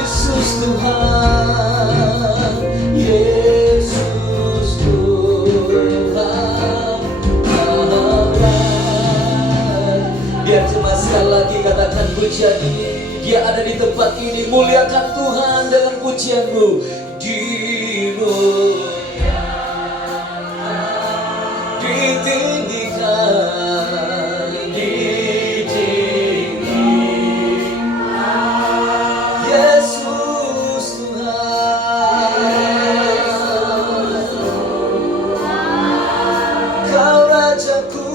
Yesus Tuhan, Yesus Tuhan, Allah. Biar cuma sekali lagi katakan pujian ini. Dia ada di tempat ini, muliakan Tuhan dengan pujianmu. Dimuliakan, ditinggikan, Yesus Tuhan, Kau Rajaku,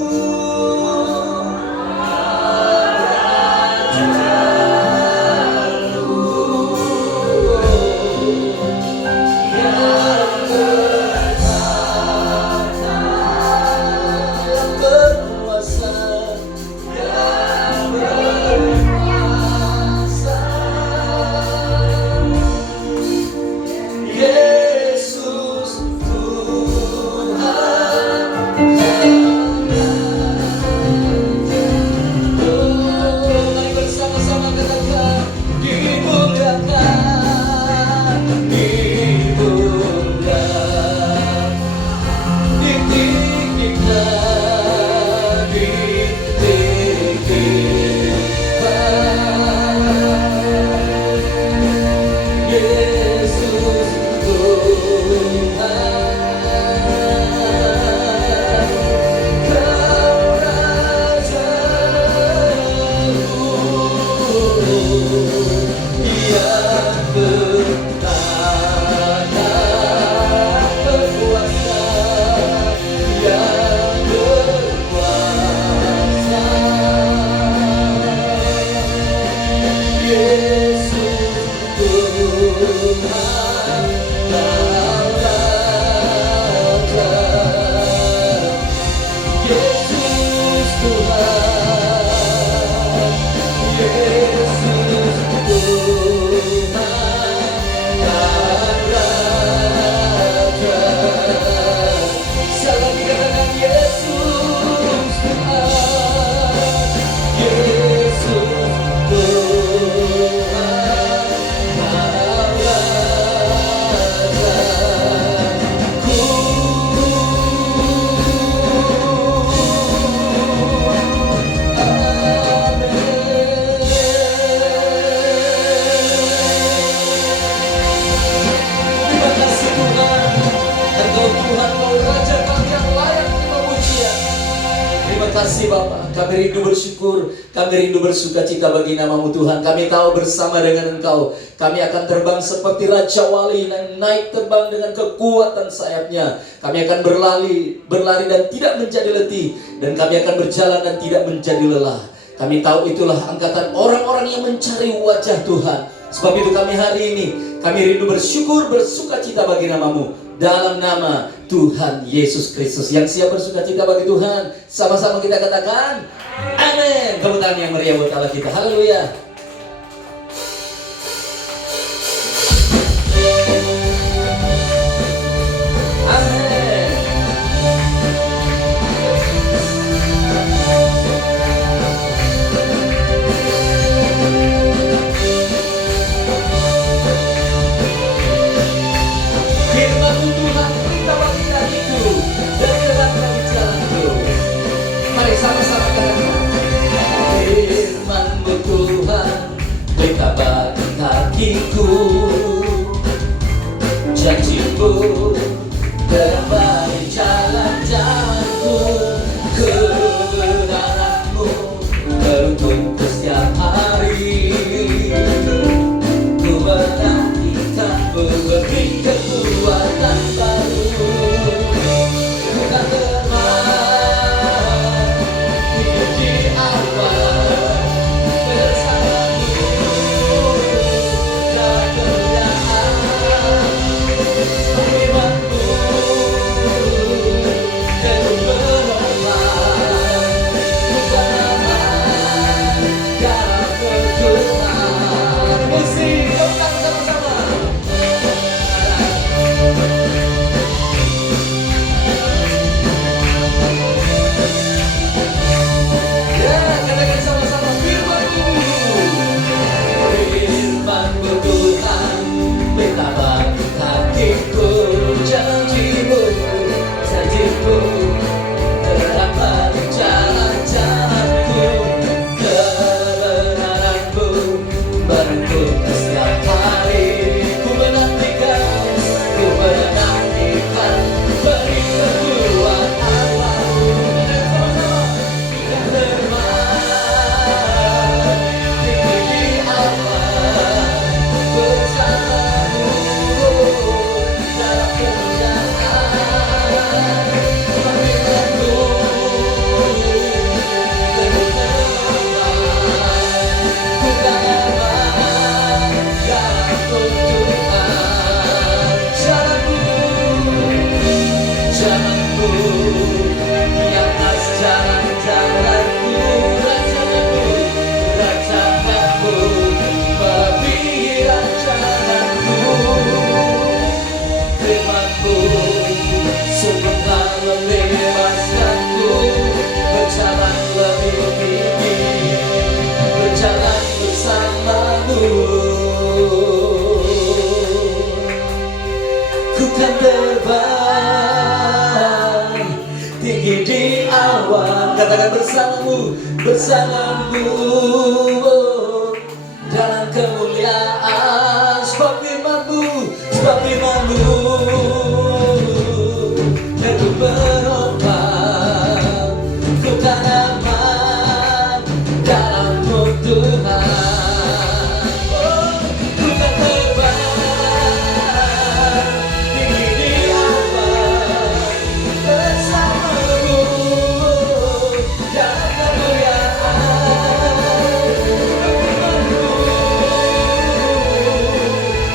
kasih Bapa, kami rindu bersyukur, kami rindu bersuka cita bagi nama-Mu Tuhan. Kami tahu bersama dengan Engkau, kami akan terbang seperti Raja Wali yang naik terbang dengan kekuatan sayapnya. Kami akan berlari dan tidak menjadi letih, dan kami akan berjalan dan tidak menjadi lelah. Kami tahu itulah angkatan orang-orang yang mencari wajah Tuhan. Sebab itu kami hari ini, kami rindu bersyukur, bersuka cita bagi nama-Mu. Dalam nama Tuhan Yesus Kristus. Yang siap bersuka cita bagi Tuhan, sama-sama kita katakan amin. Tepuk tangan yang meriah buat Allah kita. Haleluya. Sama-sama katakan firman-Mu Tuhan, berita bagi kakiku, janji-Mu terbaik jalan-jalanku, kebenaran-Mu menuntun setiap hari. Ku menantikan-Mu, beri kekuatan baru. kan terbang tinggi di awan. Katakan bersamamu, bersamamu dalam kemuliaan. Sebab firman-Mu itu berobat, ku kan aman dalam-Mu Tuhan. Ku kan terbang tinggi di awan bersama-Mu dalam kemuliaan. Firman-Mu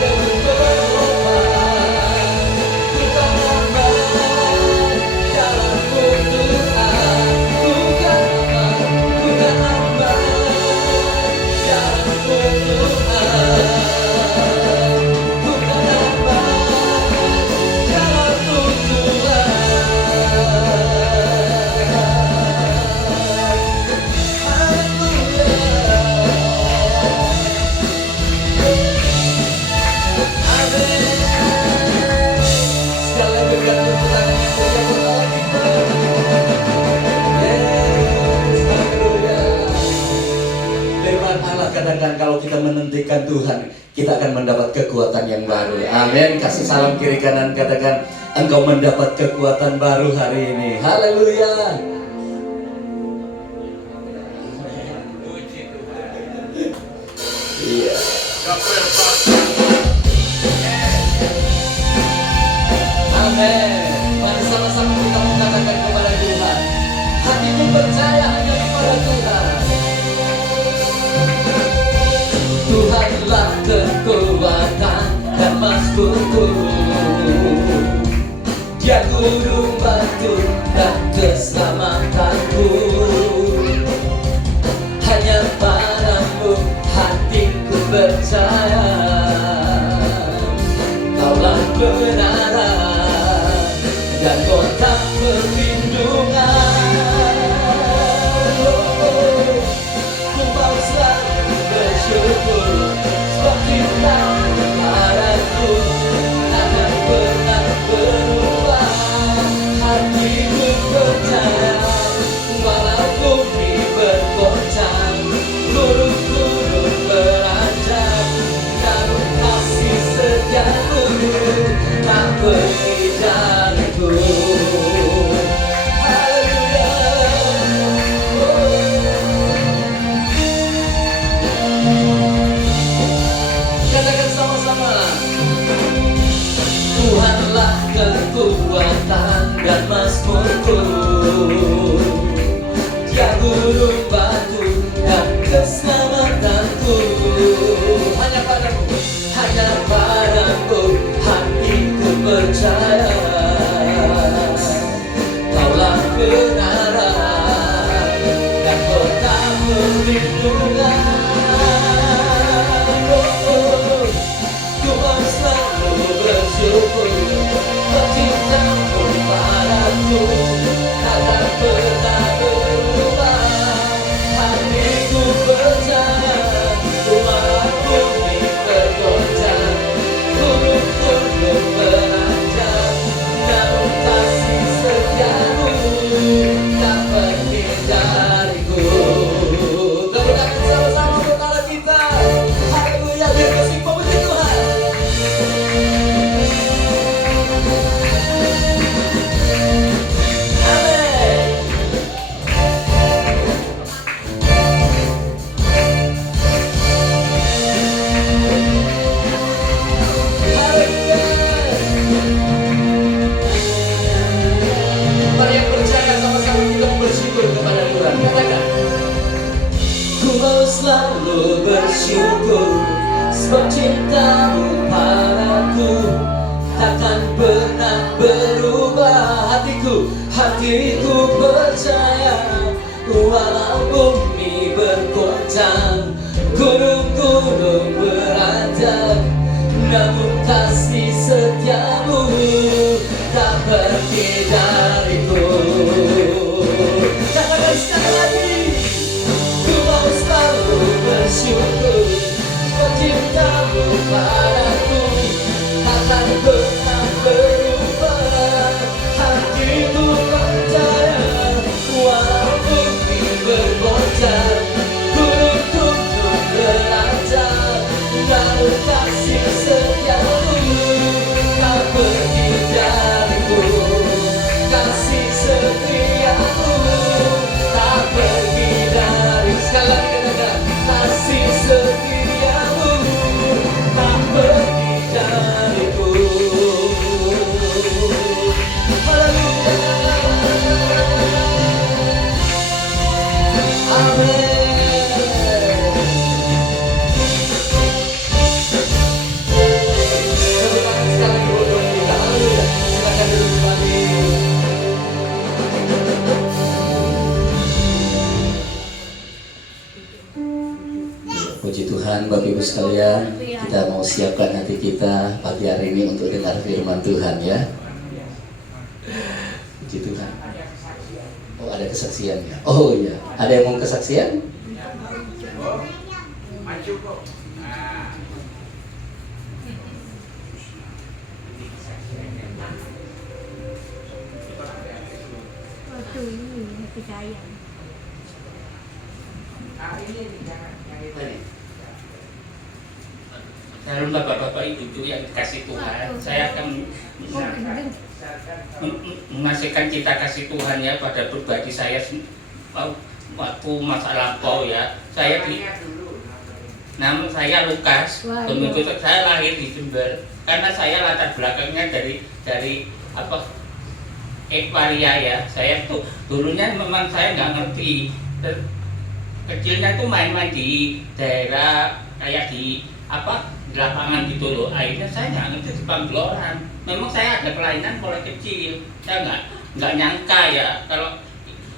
yang berobat, ku kan aman dalam-Mu Tuhan. Ku kan aman dalam-Mu Tuhan. Ku kan aman dalam-Mu Firman Allah katakan kalau kita menantikan Tuhan, kita akan mendapat kekuatan yang baru. Amin. Kasih salam kiri kanan, katakan engkau mendapat kekuatan baru hari ini. Haleluya. Iya. Amin. Mari sama-sama kita mengatakan kepada Tuhan, hatiku percaya hanya kepada Tuhan. Tuhanlah kekuatan dan mazmurku, Dia gunung batu dan keselamatanku. Hanya padamu hatiku percaya, Kaulah kebenaran dan kota perlindungan. Ku mau selalu bersyukur sebab cinta-Mu padaku takkan pernah berubah. Hatiku percaya walau bumi bergoncang, gunung-gunung beranjak, namun kasih setia-Mu tak pergi dariku. Haleluya. Katakan sama-sama, Tuhanlah kekuatan dan mazmurku, Dia gunung batu dan keselamatanku. Hanya padamu hatiku percaya, Kaulah kebenaran dan kota perlindungan. Ku mau selalu bersyukur sebab cinta-Mu padaku takkan pernah berubah. Hatiku percaya walau bumi bergoncang, gunung-gunung beranjak, namun kasih setia-Mu tak pergi dariku. Tepuk tangan sama-sama untuk Allah kita. Haleluya, biar kasih pemuji Tuhan. Amin. Haleluya. Mari yang percaya sama-sama kita bersyukur kepada Tuhan. Katakan, ku mau selalu bersyukur sebab cinta-Mu padaku takkan pernah berubah. Hatiku percaya walau bumi bergoncang, gunung-gunung beranjak, namun kasih setia-Mu tak pergi dariku. Katakan sekali lagi, ku mau selalu bersyukur sebab cinta-Mu padaku takkan pernah berubah. mau siapkan hati kita pagi hari ini untuk dengar firman Tuhan ya. Puji Tuhan. Oh, ada kesaksian ya. Oh iya, ada yang mau kesaksian? Waktu ini hati saya. Dalam bapak-bapak ibu yang dikasih Tuhan, saya akan mengasihkan cinta kasih Tuhan ya pada pribadi saya waktu masa lampau ya. Nama saya Lukas, kemudian saya lahir di Jember karena saya latar belakangnya dari apa Ekwaria ya. Saya tuh dulunya memang saya nggak ngerti. Kecilnya tuh main-main di daerah kayak di apa di lapangan gitu loh. Akhirnya saya nggak ngerti dipanggil orang. Memang saya ada kelainan mulai kecil. Saya nggak nyangka ya kalau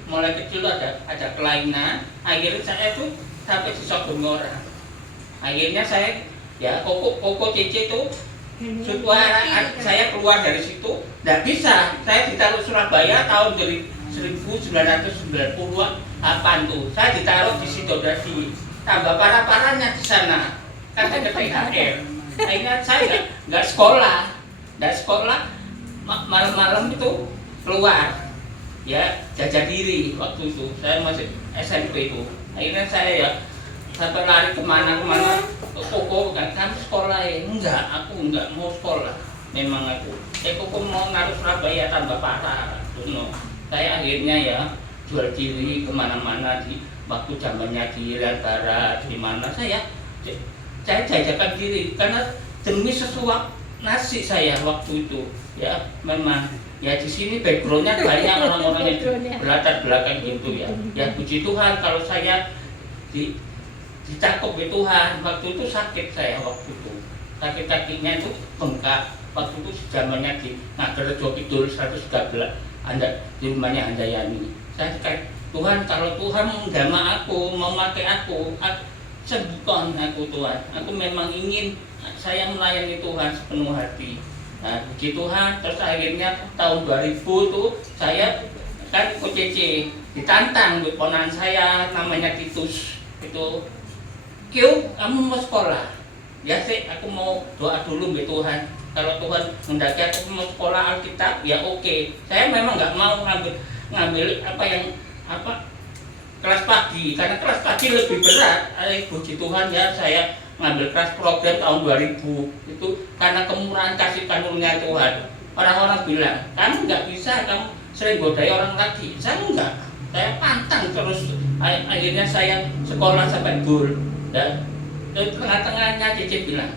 mulai kecil ada kelainan. Akhirnya saya tuh sampai disogong orang. Akhirnya saya ya koko cici tuh supaya saya keluar dari situ nggak bisa. Saya ditaruh Surabaya tahun 1998 tuh. Saya ditaruh di Sidodadi. Tambah parah-parahnya di sana kan ada THR. Akhirnya saya nggak sekolah, malam-malam itu keluar ya jaga diri waktu itu. Saya masih SMP itu. Akhirnya saya ya sampai lari kemana-kemana koko kan kamu sekolah ya enggak, aku enggak mau sekolah memang aku koko mau naruh Surabaya tambah parah no. Saya akhirnya ya jual diri kemana-mana di waktu zamannya di Irian Barat di mana saya jajakan diri karena demi sesuap nasi saya waktu itu ya. Memang ya di sini backgroundnya banyak orang-orang yang berlatar belakang gitu ya. Ya puji Tuhan kalau saya dicakup oleh Tuhan. Waktu itu sakit saya waktu itu. Sakit kakinya itu bengkak. Waktu itu zamannya di Ngagel Kidul 113 di rumahnya Handayani. Saya kayak Tuhan kalau Tuhan menggama aku, mau pakai aku sembuhkan aku Tuhan. Aku memang ingin saya melayani Tuhan sepenuh hati. Nah, puji Tuhan. Terus akhirnya tahun 2000 tuh saya kan ikut CC ditantang oleh ponakan saya namanya Titus itu. Kyo, kamu mau sekolah? Ya sih, aku mau doa dulu ya Tuhan. Kalau Tuhan mendaki aku mau sekolah Alkitab, ya oke. Saya memang nggak mau ngambil kelas pagi, karena kelas pagi lebih berat. Puji Tuhan ya, saya ngambil kelas program tahun 2000 itu karena kemurahan kasih karunia Tuhan. Orang-orang bilang, kamu nggak bisa, kamu sering godai orang lagi. Saya enggak, saya pantang terus. Akhirnya saya sekolah sampai gul. Dan tengah-tengahnya Cici bilang,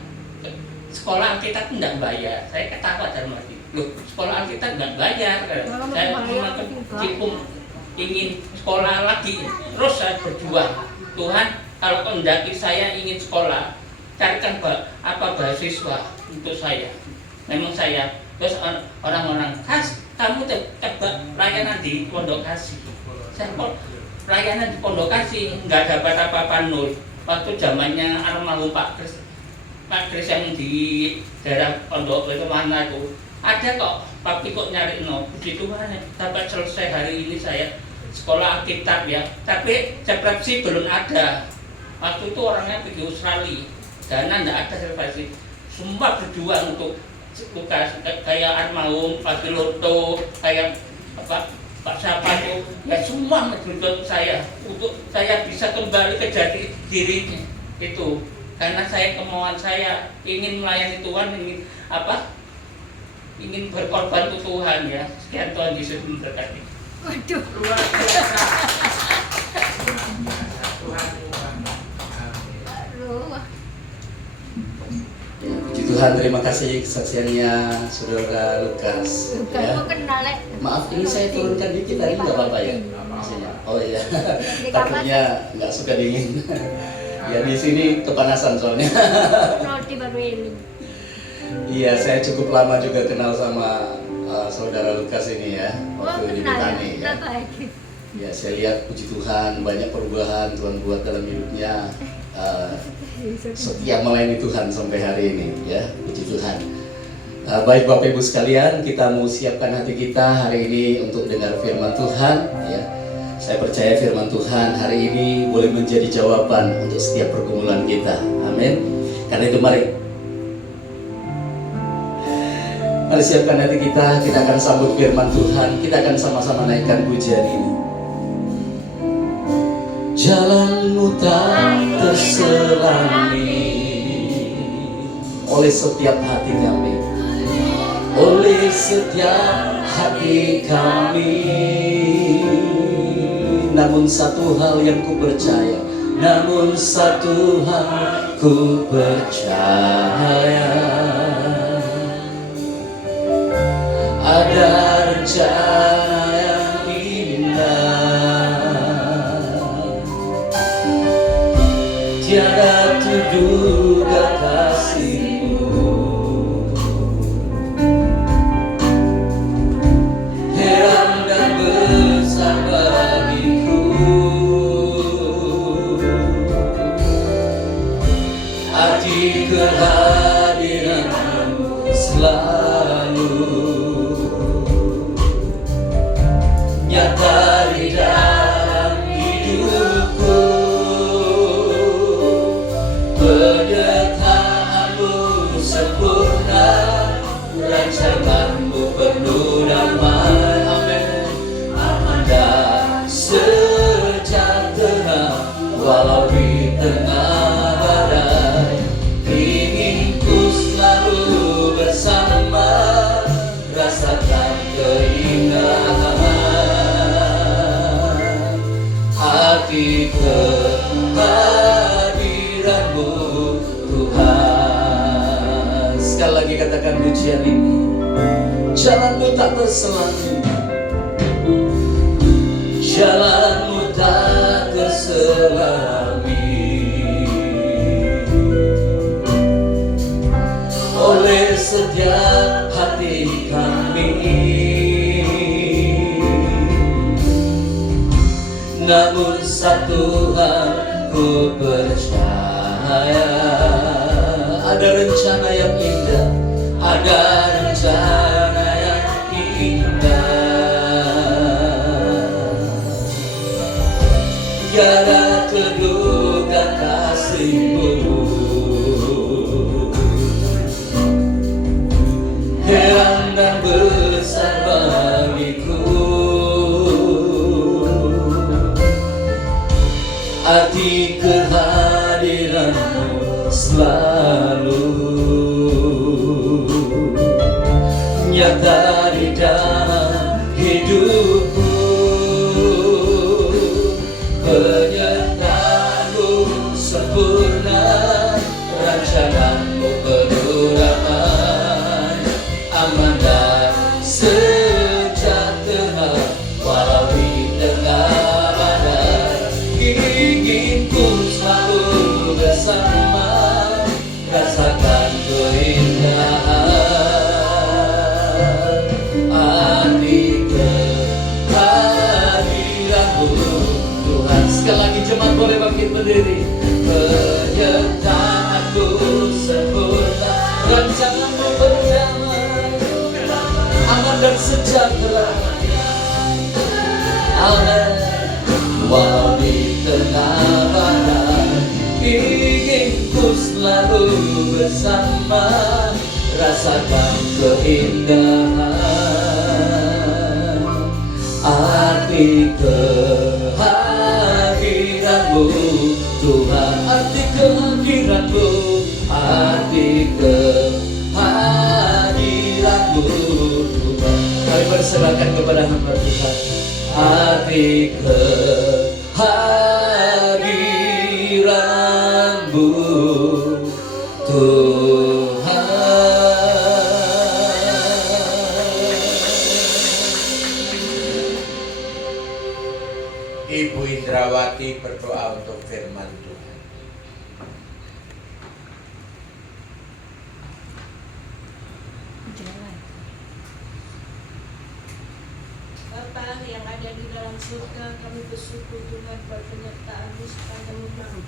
sekolah Alkitab tidak bayar. Saya ketawa dalam hati, loh sekolah Alkitab tidak bayar. Saya memang kecipung ingin sekolah lagi. Terus saya berjuang, Tuhan kalau kehendaki saya ingin sekolah, carikan beasiswa untuk saya. Memang saya, terus orang-orang, kamu coba pelayanan di Pondok Kasih. Saya kok pelayanan di Pondok Kasih nggak dapat apa-apa nol. Waktu zamannya almarhum Pak Kris yang di daerah Pondok itu mana itu ada kok, tapi kok nyari no. Puji Tuhan sampai selesai hari ini saya sekolah Alkitab ya. Tapi skripsi belum ada. Waktu itu orangnya pergi Australia, dana nggak ada skripsi. Semua berjuang untuk kayak almarhum Pak Kiloto, kayak Pak siapa itu, ya semua mendukung saya untuk saya bisa kembali ke jati diri itu. Karena saya kemauan saya ingin melayani Tuhan, ingin berkorban untuk Tuhan ya. Sekian Tuhan Yesus memberkati. Waduh. Luar biasa. Puji Tuhan, terima kasih kesaksiannya Saudara Lukas. Ya. Maaf, ini saya turunkan dikit tadi nggak apa-apa ya? Maksudnya. Oh iya, takutnya nggak suka dingin. Ya di sini kepanasan soalnya. Roti baru ini. Iya, saya cukup lama juga kenal sama Saudara Lukas ini ya, waktu di Betani ya. Ya, saya lihat puji Tuhan banyak perubahan Tuhan buat dalam hidupnya. setia melayani Tuhan sampai hari ini, ya, puji Tuhan. Baik Bapak Ibu sekalian, kita mau siapkan hati kita hari ini untuk dengar firman Tuhan, ya. Saya percaya firman Tuhan hari ini boleh menjadi jawaban untuk setiap pergumulan kita. Amin. Karena itu mari siapkan hati kita akan sambut firman Tuhan, kita akan sama-sama naikkan pujian ini. Jalanmu tak terselangi oleh setiap hati kami, oleh setiap hati kami. Namun satu hal yang ku percaya, namun satu hal ku percaya, ada rencana yang indah, tiada terduga kasih-Mu, heran dan besar bagiku. Arti kehadiran-Mu selalu nyata di dalam hidupku. Penyertaan-Mu sempurna, rancangan-Mu penuh damai. Amin. Aman dan sejahtera walau di tengah badai. Ingin ku selalu bersama, rasakan keindahan hati kehadiran-Mu Tuhan. Sekali lagi katakan pujian ini. Jalan-Mu tak terselangi, jalan-Mu tak terselangi oleh setiap hati kami. Namun satu hal ku percaya, ada rencana yang indah, ada rencana yang indah, tiada terduga kasih-Mu, heran dan besar bagiku. Arti kehadiran-Mu selalu nyata di dalam hidupku. Penyertaan-Mu sempurna, rancangan-Mu penuh damai. Aman dan sejahtera walau di tengah badai. Ingin ku selalu bersama, rasakan keindahan arti kehadiran-Mu Tuhan. Sekali lagi jemaat boleh bangkit berdiri. Penyertaan-Mu sempurna, rancangan-Mu penuh damai. Aman dan sejahtera, amin. Walau di tengah badai, ingin ku selalu bersama, rasakan keindahan arti kehadiran-Mu Tuhan. Arti kehadiran-Mu, arti kehadiran-Mu Tuhan. Kami persembahkan kepada hamba Tuhan arti kehadiran-Mu Tuhan. Ibu Indrawati berdoa untuk firman Tuhan. Bapa yang ada di dalam surga, kami bersyukur Tuhan buat penyertaan-Mu sepanjang minggu.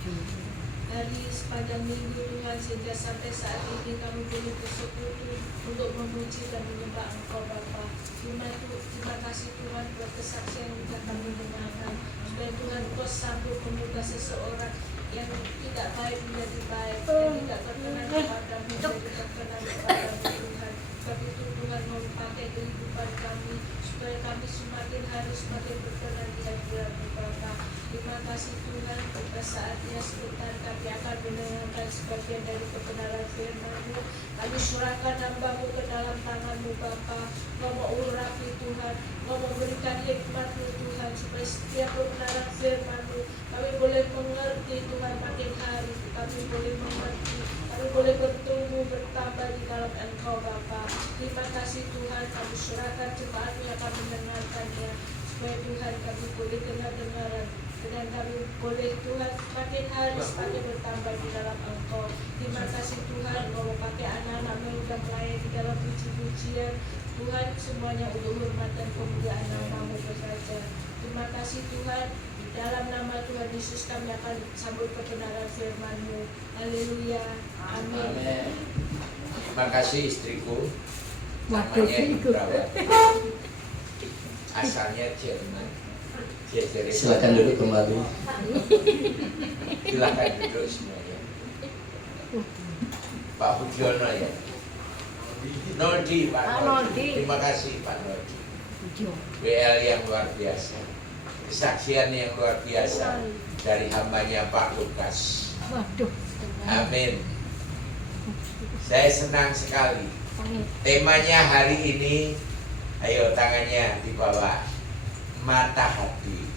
dari sepanjang minggu Tuhan, sehingga sampai saat ini kami boleh bersekutu untuk memuji dan menyembah Engkau Bapa. Terima kasih Tuhan buat kesaksian yang sudah kami dengarkan. Supaya Tuhan Kau sanggup mengubah seseorang yang tidak baik menjadi baik, yang tidak berkenan kepadamu menjadi berkenan kepadamu Tuhan. Sebab itu Tuhan mau pakai kehidupan kami supaya kami semakin harus semakin berkenan di hadirat-Mu Bapa. Terima kasih Tuhan, pada saatnya sebentar kami akan mendengarkan sebagian dari kebenaran firman-Mu. Kami serahkan hamba-Mu ke dalam tangan-Mu Bapa. Kau mau urapi Tuhan, Kau memberikan hikmat-Mu Tuhan, supaya setiap kebenaran firman-Mu kami boleh mengerti Tuhan makin hari. Kami boleh mengerti, kami boleh bertumbuh bertambah di dalam Engkau Bapa. Terima kasih Tuhan, kami serahkan jemaat-Mu yang akan mendengarkannya, supaya Tuhan kami boleh dengar-dengaran, dan kami boleh Tuhan semakin hari semakin bertambah di dalam Engkau. Terima kasih Tuhan, Kau pakai anak-anak-Mu yang sudah melayani di dalam puji-pujian Tuhan, semuanya untuk hormat dan kemuliaan nama-Mu saja. Terima kasih Tuhan, di dalam nama Tuhan Yesus kami akan sambut kebenaran firman-Mu. Haleluya, amin. Amin. Terima kasih istriku, Waduh, namanya istriku. Indrawati, asalnya Jerman. Silakan duduk kembali. Silakan duduk semuanya. Pak Budiono ya. Nodi, Pak Pak Nodi. Nodi. Terima kasih Pak Nodi. WL yang luar biasa, kesaksian yang luar biasa dari hambanya Pak Lukas. Waduh. Amin. Saya senang sekali. Temanya hari ini, ayo tangannya di bawah, mata hati.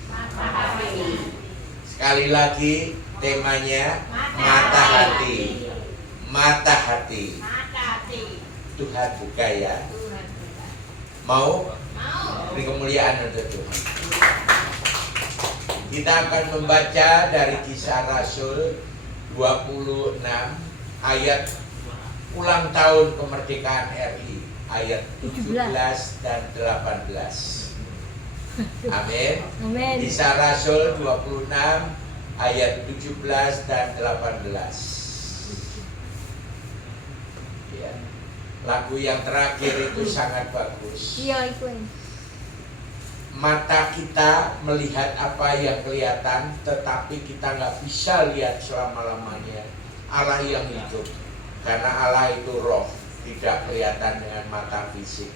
Sekali lagi temanya mata hati. Mata hati. Tuhan buka ya. Mau? Beri kemuliaan untuk Tuhan. Kita akan membaca dari Kisah Rasul 26 ayat ulang tahun kemerdekaan RI, ayat 17 dan 18. Amin. Amin. Kisah Rasul 26 ayat 17 dan 18. Ya. Lagu yang terakhir itu sangat bagus. Iya, itu. Mata kita melihat apa yang kelihatan, tetapi kita nggak bisa lihat selama-lamanya Allah yang hidup. Karena Allah itu roh, tidak kelihatan dengan mata fisik.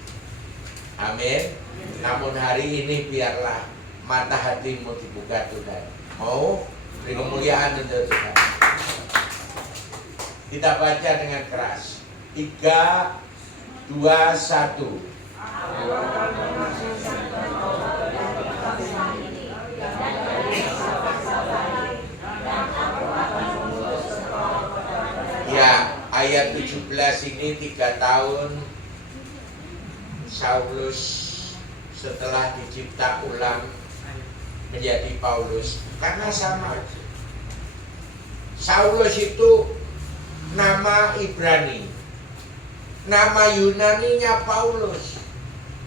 Amin. Namun hari ini biarlah mata hatimu dibuka Tuhan. Mau? Beri kemuliaan untuk Tuhan. Kita baca dengan keras. 3, 2, 1. Ya, ayat 17 ini 3 tahun Saulus setelah dicipta ulang menjadi Paulus. Karena sama, Saulus itu nama Ibrani, nama Yunaninya Paulus.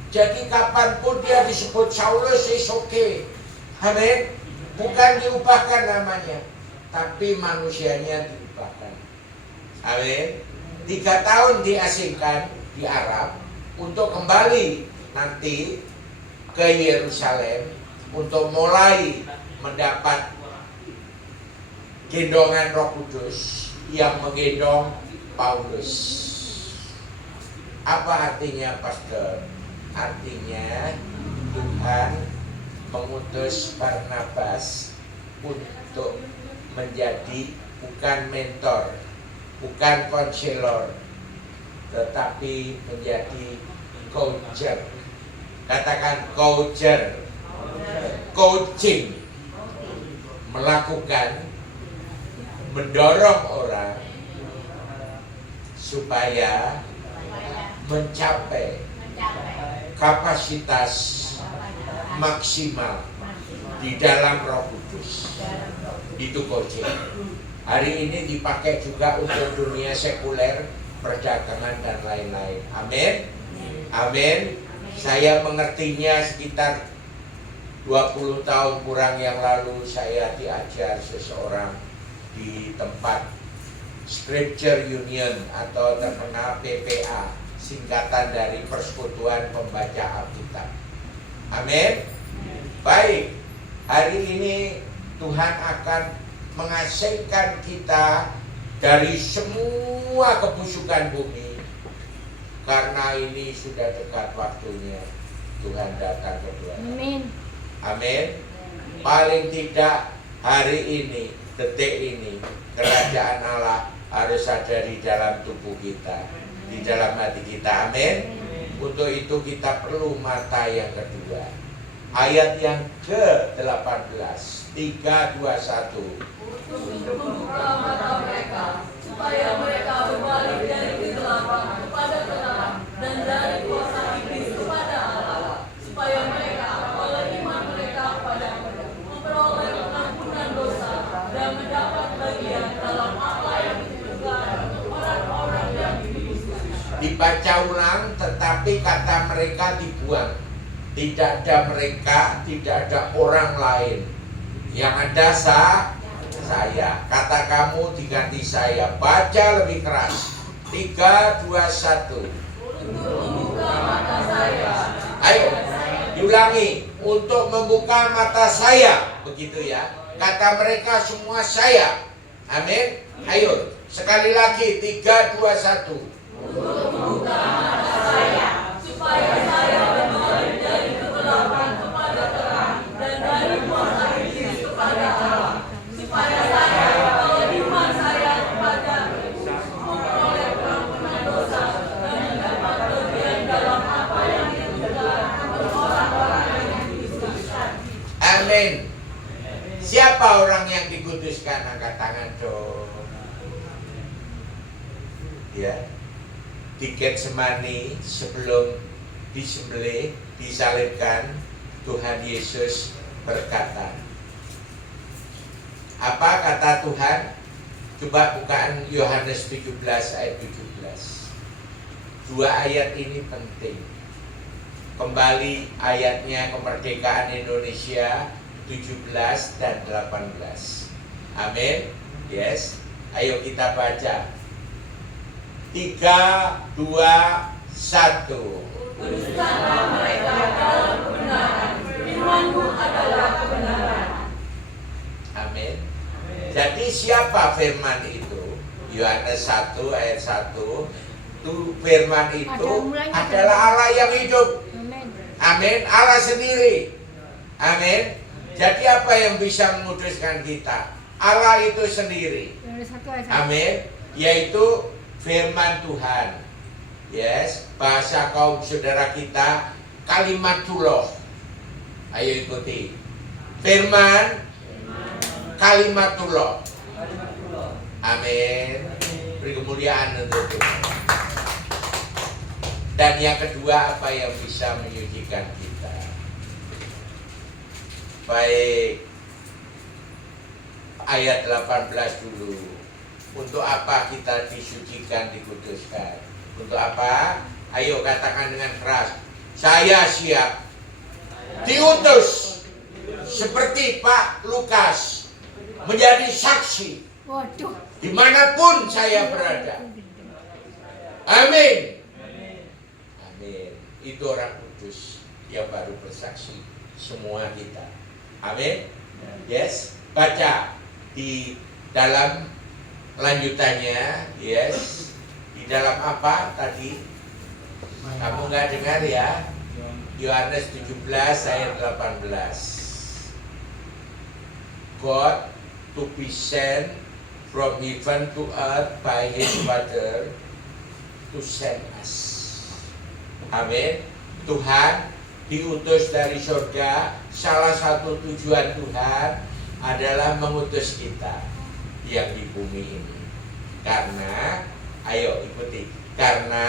Jadi kapanpun dia disebut Saulus is okay. Amin. Bukan diubahkan namanya, tapi manusianya diubahkan. Amin. 3 tahun diasingkan di Arab untuk kembali nanti ke Yerusalem untuk mulai mendapat gendongan Roh Kudus yang menggendong Paulus. Apa artinya, Pastor? Artinya Tuhan mengutus Barnabas untuk menjadi bukan mentor, bukan konselor, tetapi menjadi coacher. Katakan coacher. Coaching. Melakukan, mendorong orang supaya mencapai kapasitas maksimal di dalam Roh Kudus. Itu coaching. Hari ini dipakai juga untuk dunia sekuler, perdagangan dan lain-lain. Amin. Amin. Saya mengertinya sekitar 20 tahun kurang yang lalu saya diajar seseorang. di tempat Scripture Union atau terkenal PPA, singkatan dari Persekutuan Pembaca Alkitab. Amin. Baik, hari ini Tuhan akan mengasingkan kita dari semua kebusukan bumi, karena ini sudah dekat waktunya Tuhan datang kedua. Amin. Amin. Paling tidak hari ini, detik ini, kerajaan Allah harus ada di dalam tubuh kita, di dalam hati kita. Amin. Untuk itu kita perlu mata yang kedua. Ayat yang ke-18, 3:21. Untuk membuka mata mereka, supaya mereka berbalik dari kegelapan kepada terang, dan dari kuasa iblis kepada Allah, supaya mereka oleh iman mereka padamu memperoleh pengampunan dosa dan mendapat bagian dalam apa yang ditentukan untuk orang-orang yang dikuduskan. Dibaca ulang, tetapi kata mereka dibuang. Tidak ada mereka, tidak ada orang lain. Yang ada saya. Kata kamu diganti saya. Baca lebih keras. 3:21. Untuk membuka mata saya. Ayo, diulangi. Untuk membuka mata saya. Begitu ya. Kata mereka semua saya. Amin. Ayo, sekali lagi. 3:21. Untuk membuka mata saya, supaya saya berbalik dari kegelapan kepada terang, dan dari kuasa iblis kepada Allah, supaya saya oleh iman saya kepada memperoleh pengampunan dosa dan mendapat bagian dalam apa yang ditentukan untuk orang-orang yang dikuduskan. Amin. Siapa orang yang dikuduskan? Angkat tangan dong. Ya. Di Getsemani sebelum disembelih, disalibkan, Tuhan Yesus berkata, apa kata Tuhan? Coba bukaan Yohanes 17 ayat 17. Dua ayat ini penting. Kembali ayatnya kemerdekaan Indonesia 17 dan 18. Amin. Yes. Ayo kita baca. 3, 2, 1. Kuduskanlah mereka dalam kebenaran, firman-Mu adalah kebenaran. Amin. Jadi siapa firman itu? Yohanes 1 ayat 1. Itu firman itu adalah Allah yang hidup. Amin. Amin. Allah sendiri. Amin. Jadi apa yang bisa menguduskan kita? Allah itu sendiri. Yohanes 1 ayat 1. Amin. Yaitu firman Tuhan. Yes, bahasa kaum saudara kita kalimatullah. Ayo ikuti. Firman kalimatullah. Amin. Beri kemuliaan untuk Tuhan. Dan yang kedua, apa yang bisa menyucikan kita? Baik. Ayat 18 dulu. Untuk apa kita disucikan, dikuduskan? Untuk apa? Ayo katakan dengan keras. Saya siap diutus seperti Pak Lukas menjadi saksi Waduh. dimanapun saya berada. Amin. Amin. Itu orang kudus yang baru bersaksi. Semua kita. Amin. Yes. Baca di dalam lanjutannya, yes. Di dalam apa tadi? Kamu nggak dengar ya? Yohanes 17 ayat 18. God to be sent from heaven to earth by His Father to send us. Amin. Tuhan diutus dari surga. Salah satu tujuan Tuhan adalah mengutus kita yang di bumi ini. Karena, ayo ikuti. Karena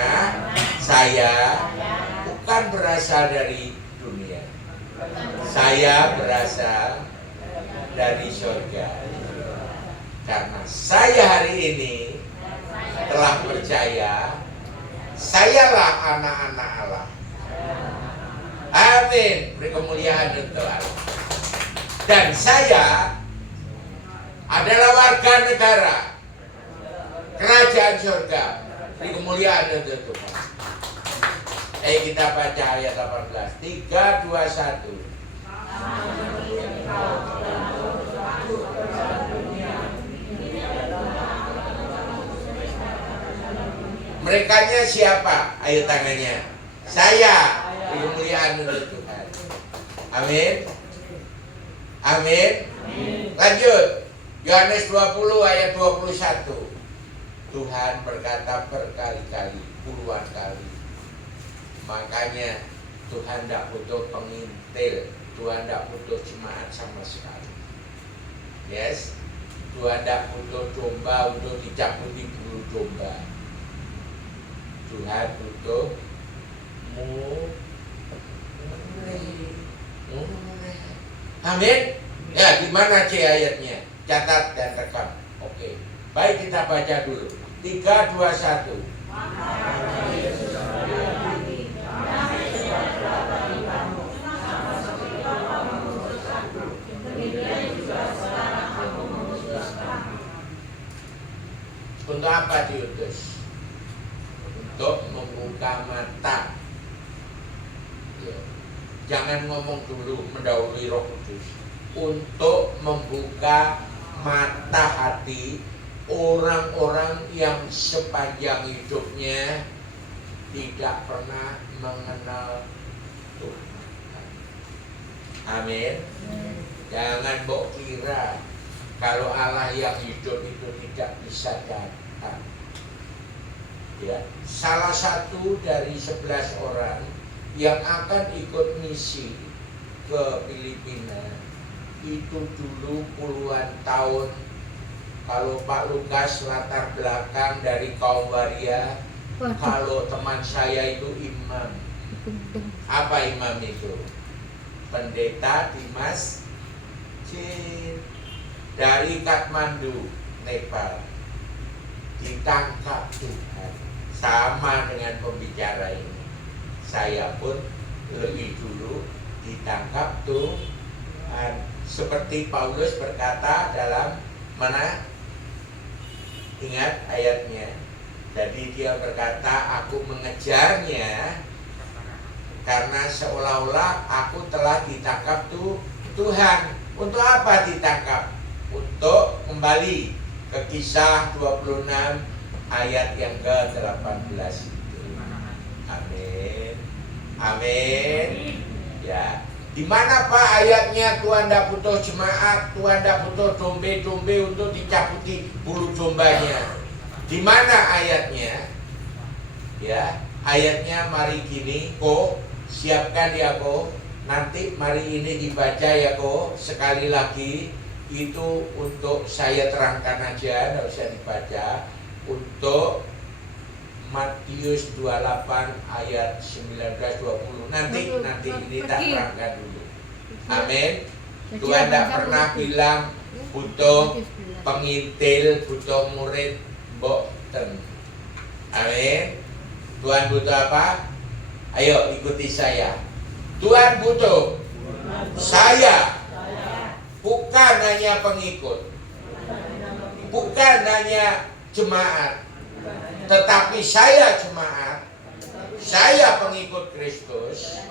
saya bukan berasal dari dunia. Saya berasal dari surga. Karena saya hari ini telah percaya, sayalah anak-anak Allah. Amin. Beri kemuliaan untuk Allah. Dan saya adalah warga negara kerajaan surga. Di kemuliaan untuk Tuhan. Kita baca ayat 18. 3, 2, 1. Merekanya siapa? Ayo tangannya. Saya. Di kemuliaan untuk Tuhan. Amin. Amin. Lanjut. Yohanes 20 ayat 21. Tuhan berkata berkali-kali, puluhan kali. Makanya Tuhan tidak butuh pengintil, Tuhan tidak butuh jemaat sama sekali. Yes, Tuhan tidak butuh domba untuk dicabuti bulu domba. Tuhan butuh murid. Amin. Ya, di mana C ayatnya? Catat dan rekam. Oke. Baik, kita baca dulu. 3, 2, 1. Untuk apa diutus? Untuk membuka mata. Ya. Jangan ngomong dulu mendahului Roh Kudus. Untuk membuka mata hati orang-orang yang sepanjang hidupnya tidak pernah mengenal Tuhan. Amin. Jangan mbok kira kalau Allah yang hidup itu tidak bisa datang. Ya, salah satu dari 11 orang yang akan ikut misi ke Filipina itu dulu puluhan tahun. Kalau Pak Lukas latar belakang dari kaum waria, kalau teman saya itu imam. Apa imam itu? Pendeta Dimas Jin dari Kathmandu, Nepal. Ditangkap Tuhan. Sama dengan pembicara ini. Saya pun lebih dulu ditangkap Tuhan. Seperti Paulus berkata dalam mana? Ingat ayatnya. Jadi dia berkata, aku mengejarnya karena seolah-olah aku telah ditangkap Tuhan. Untuk apa ditangkap? Untuk kembali ke Kisah 26 ayat yang ke-18 itu. Amin. Amin. Ya. Di mana Pak ayatnya Tuhan tidak butuh jemaat, Tuhan tidak butuh dombe-dombe untuk dicabuti bulu dombanya? Di mana ayatnya? Ya, ayatnya mari gini, kok siapkan ya kok. Nanti mari ini dibaca ya kok sekali lagi. Itu untuk saya terangkan aja, tidak usah dibaca. Untuk Matius 28 ayat 19-20. Nanti ini tak terangkan dulu. Amin. Tuhan tidak pernah bilang butuh pengintil, butuh murid, boten. Amin. Tuhan butuh apa? Ayo ikuti saya. Tuhan butuh saya, bukan hanya pengikut, bukan hanya jemaat, tetapi saya jemaat, saya pengikut Kristus,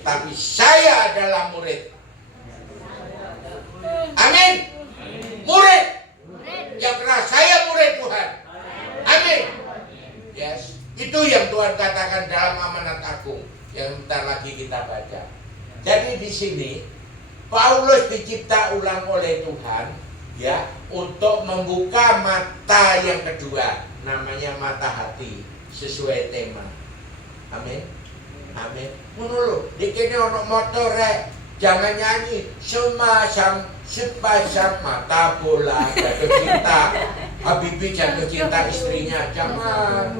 tapi saya adalah murid. Amin. Murid yang keras, saya murid Tuhan. Amin. Yes, itu yang Tuhan katakan dalam amanat agung yang bentar lagi kita baca. Jadi di sini Paulus dicipta ulang oleh Tuhan, ya, untuk membuka mata yang kedua, namanya mata hati, sesuai tema. Amin. Amin. Ngono lho, dikene ono motor rek, jangan nyanyi sepasang mata bola jatuh cinta. Habibie jatuh cinta istrinya, jangan.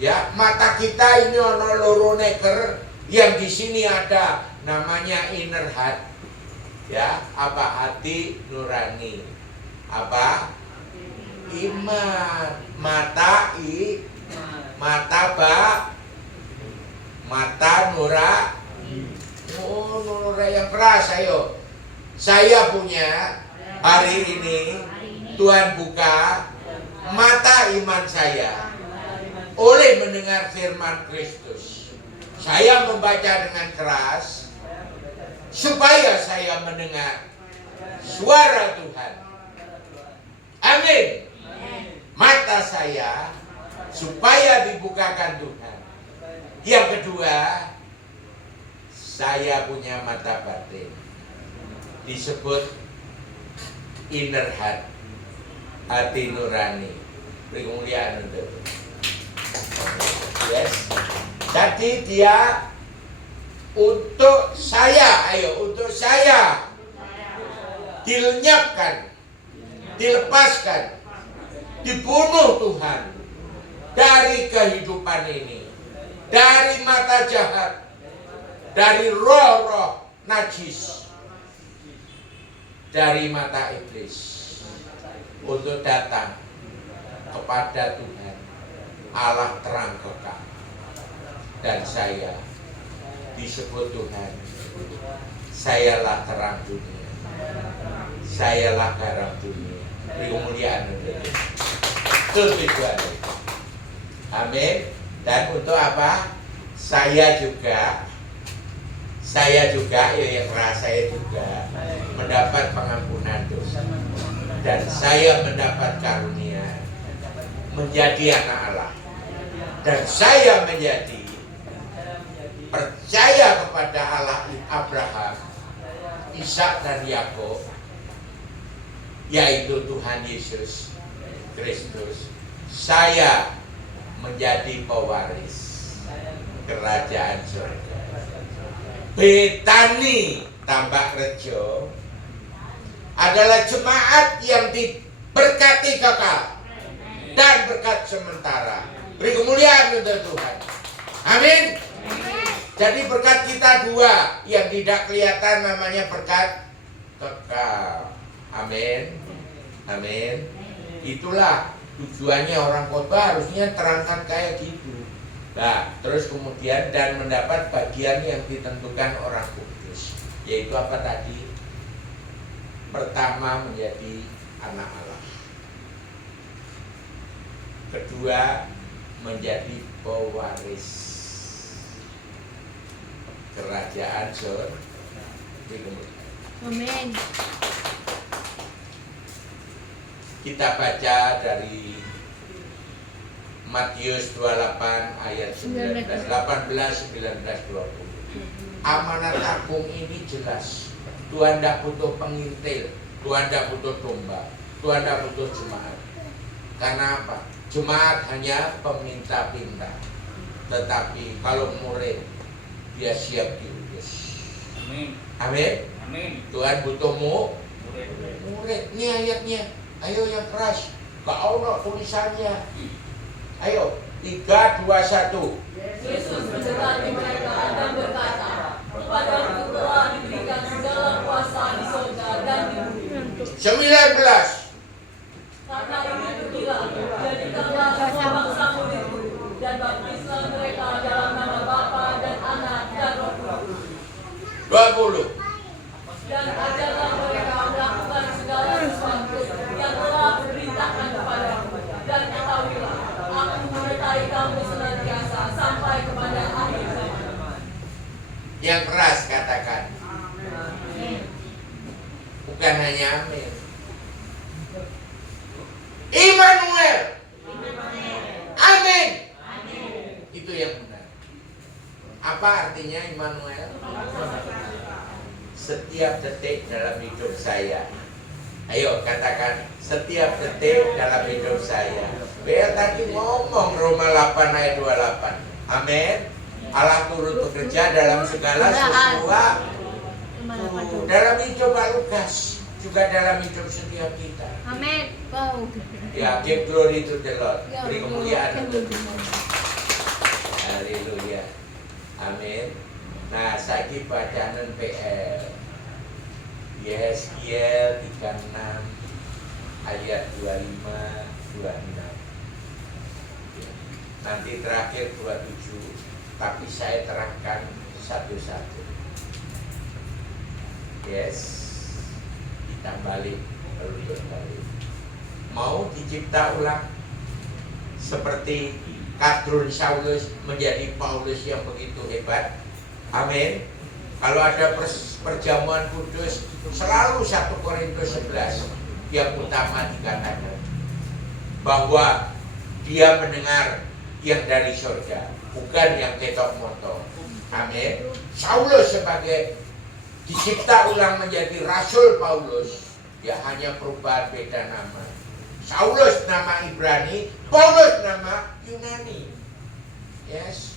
Ya, mata kita ini ono loro neker, yang di sini ada namanya inner heart. Ya, apa? Hati nurani. Apa? Iman. Mata nura. Oh, nura yang keras. Ayo. Saya punya hari ini Tuhan buka mata iman saya oleh mendengar firman Kristus. Saya membaca dengan keras supaya saya mendengar suara Tuhan. Amin. Mata saya supaya dibukakan Tuhan. Yang kedua, saya punya mata batin. Disebut inner heart, hati nurani. Beri kemuliaan untuk yes. Jadi dia untuk saya, untuk saya dilenyapkan, dilepaskan, dibunuh Tuhan dari kehidupan ini, dari mata jahat, dari roh-roh najis, dari mata iblis, untuk datang kepada Tuhan Allah terang kekal. Dan saya disebut Tuhan, sayalah terang dunia, sayalah garam dunia. Beri kemuliaan untuk Tuhan. Amin. Dan untuk apa? Saya juga ya yang saya juga mendapat pengampunan dosa. Dan saya mendapat karunia menjadi anak Allah. Dan saya menjadi percaya kepada Allah Abraham, Ishak dan Yakub, yaitu Tuhan Yesus Kristus. Saya menjadi pewaris kerajaan surga. Betani Tambak Rejo adalah jemaat yang diberkati kekal dan berkat sementara. Beri kemuliaan untuk Tuhan. Amin. Jadi berkat kita dua, yang tidak kelihatan namanya berkat kekal. Amin. Amin. Itulah tujuannya orang khotbah, harusnya terangkan kayak gitu. Nah, terus kemudian dan mendapat bagian yang ditentukan orang kudus, yaitu apa tadi? Pertama, menjadi anak Allah. Kedua, menjadi pewaris kerajaan surga. Amin. Kita baca dari Matius 28 ayat 19, 18, 19, 20. Amanat agung ini jelas. Tuhan tidak butuh pengintil, Tuhan tidak butuh domba, Tuhan tidak butuh jemaat. Karena apa? Jemaat hanya peminta-pinta. Tetapi kalau murid, dia siap diutus. Amin. Amin. Amin. Tuhan butuh murid. Ini ayatnya. Ayo yang keras. Gak ada tulisannya. Ayo, 3, 2, 1. Yesus mendekati mereka dan berkata, kepadaku telah diberikan segala kuasa di surga dan di bumi. 19. Karena ini pergilah, jadikanlah semua bangsa muridku, dan baptislah mereka dalam nama Bapa dan Anak dan Roh Kudus. 20. Dan ajarlah mereka melakukan segala sesuatu yang telah kuperintahkan kepadamu. Dan ketahuilah, aku menyertai kamu senantiasa sampai kepada akhir zaman. Yang keras katakan. Bukan hanya amin. Immanuel. Amin. Itu yang benar. Apa artinya Immanuel? Setiap detik dalam hidup saya. Ayo katakan, setiap detik dalam hidup saya. Bel tadi ngomong Roma 8 ayat 28. Amin. Allah turut bekerja dalam segala sesuatu. Dalam hidup Pak Lukas, juga dalam hidup setiap kita. Amin. Wow. Ya, give glory to the Lord. Beri kemuliaan untuk Tuhan. Haleluya. Amin. Nah, saiki bacaan PL. Yeskiel 36 ayat 25, 26. Nanti terakhir 27, tapi saya terangkan satu-satu. Yes. Kita balik, lalu balik. Mau dicipta ulang seperti Kadrun Saulus menjadi Paulus yang begitu hebat? Amin. Kalau ada perjamuan kudus, selalu 1 Korintus 11 yang utama dikatakan bahwa dia mendengar yang dari surga, bukan yang ketok motor. Amin. Saulus sebagai dicipta ulang menjadi Rasul Paulus, ya hanya perubahan beda nama. Saulus nama Ibrani, Paulus nama Yunani. Yes.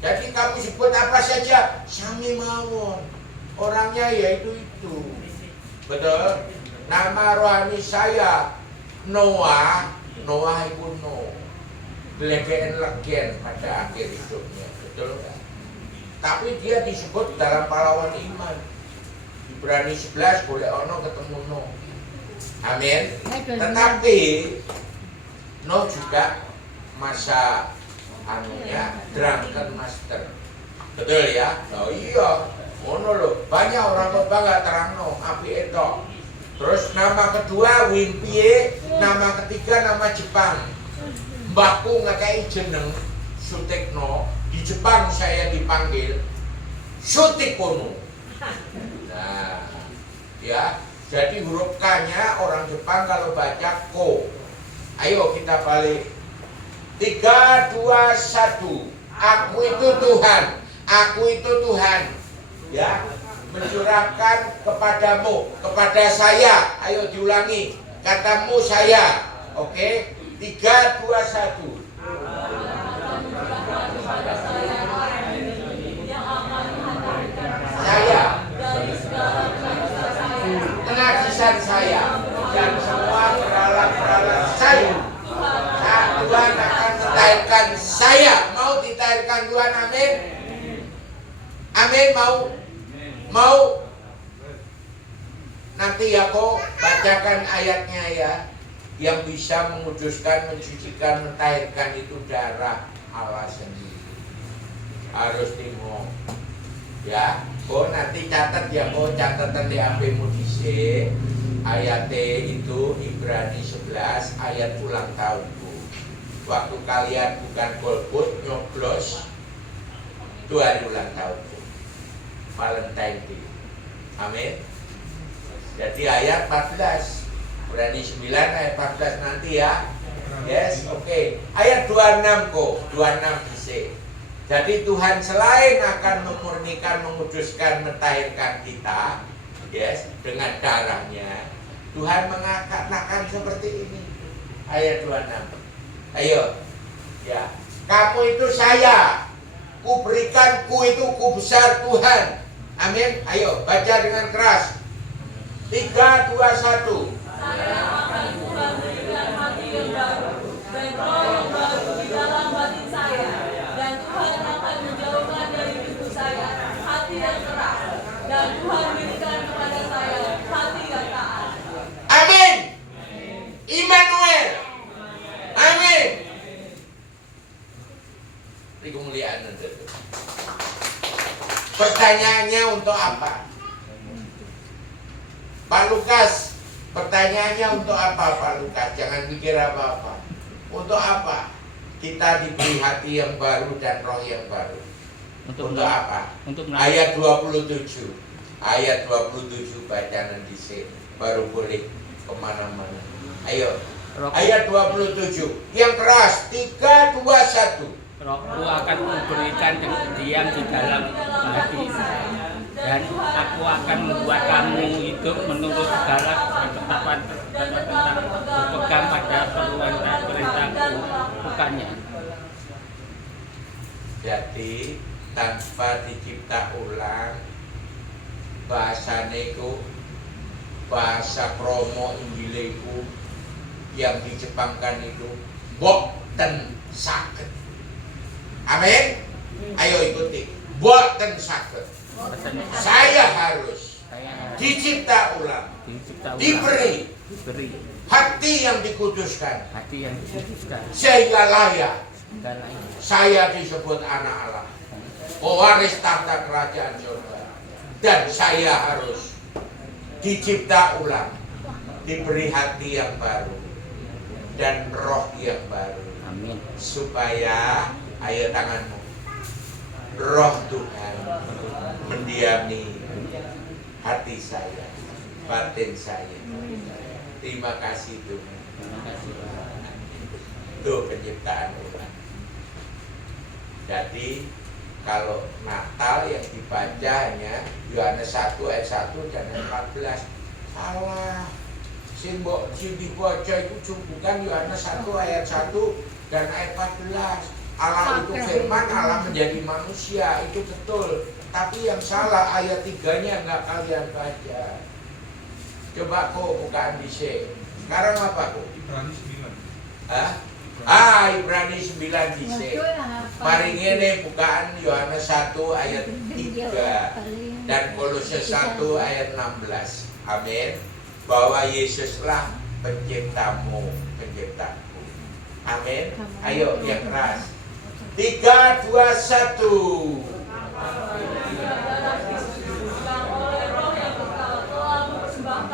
Jadi kamu sebut apa saja, sami mawon. Orangnya yaitu itu. Betul? Nama rohani saya Noah, Noah itu no. Belegen legen pada akhir hidupnya. Betul kan? Tapi dia disebut dalam pahlawan iman. Ibrani 11 boleh ono ketemu no. Amin. Tetapi no juga masa anunya drunken master. Betul ya? Oh iya. Ono loh. Banyak orang kota nggak terang no. Api itu. Terus nama kedua Wimpie, nama ketiga nama Jepang. Mbakku ngakai jeneng Sutekno. Di Jepang saya dipanggil Sutikono. Nah, ya. Jadi huruf K-nya orang Jepang kalau baca ko. Ayo kita balik. 3, 2, 1. Aku itu Tuhan. Aku itu Tuhan. Ya, mencurahkan kepadamu, kepada saya. Ayo diulangi. Katamu saya. Oke? 3, 2, 1. Saya. Pengasihan saya dan semua peralat-peralat saya. Tuhan akan mentahirkan saya. Mau ditahirkan Tuhan, amin. Amin, mau. Nanti ya kok bacakan ayatnya ya. Yang bisa menguduskan, mensucikan, mentahirkan itu darah Allah sendiri. Harus tengok. Ya, kok nanti catat ya, kok catatan di HP-mu dhisik. Ayat itu Ibrani 11 ayat ulang tahunku. Waktu kalian bukan golput, nyoblos, itu hari ulang tahunku, Valentine Day. Amin. Jadi ayat 14, Ibrani 9 ayat 14 nanti ya. Yes, oke. Ayat 26 kok, 26 dhisik. Jadi Tuhan selain akan memurnikan, menguduskan, mentahirkan kita, yes, dengan darahnya, Tuhan mengatakan seperti ini. Ayat 26. Ayo, ya. Kamu itu saya. Ku berikan, ku itu ku besar Tuhan. Amin. Ayo, baca dengan keras. 3, 2, 1. Saya akan memberikan hati yang baru dan roh yang baru di dalam batin saya. Dan Tuhan akan menjauhkan dari tubuh saya hati yang keras. Dan Tuhan berikan kepada saya hati yang taat. Amin. Immanuel. Amin. Ini kemuliaan itu. Pertanyaannya untuk apa? Pak Lukas, pertanyaannya untuk apa Pak Lukas? Jangan pikir apa-apa. Untuk apa? Kita diberi hati yang baru dan roh yang baru. Untuk apa? Ayat 27. Ayat 27 bacaan di sini baru boleh kemana-mana. Ayo. Ayat 27. Yang keras. 3, 2, 1. Rohku akan memberikan diam di dalam hati, dan aku akan membuat kamu hidup menurut segala ketetapan tentang berpegang pada perintah-perintahku, bukannya. Jadi tanpa dicipta ulang, bahasane iku bahasa kromo Injiliku yang dijepangkan itu boten saged. Amin. Ayo ikuti. Boten saged. Saya harus dicipta ulang. Diberi hati yang dikuduskan. Sehingga layak saya disebut anak Allah, pewaris tahta kerajaan surga. Dan saya harus dicipta ulang, diberi hati yang baru. dan roh yang baru. Amin. Supaya, ayo tanganmu, roh Tuhan mendiami hati saya, batin saya. Terima kasih Tuhan. Terima kasih. Itu penciptaan Tuhan. Jadi kalau Natal yang dibaca hanya Yohanes 1 ayat 1 dan ayat 14, salah. Simbol dibaca itu bukan Yohanes 1 ayat 1 dan ayat 14. Allah itu firman, Allah menjadi manusia, itu betul. Tapi yang salah ayat 3-nya nggak kalian baca. Coba kok bukaan bisa. Sekarang apa kok? Ibrani 9. Hah? Ibrani 9 bisa. Mari ngene bukaan Yohanes 1 ayat 3 dan Kolose 1 ayat 16. Amin. Bahwa Yesuslah penciptamu, penciptaku. Amin. Ayo yang keras. 3, 2, 1.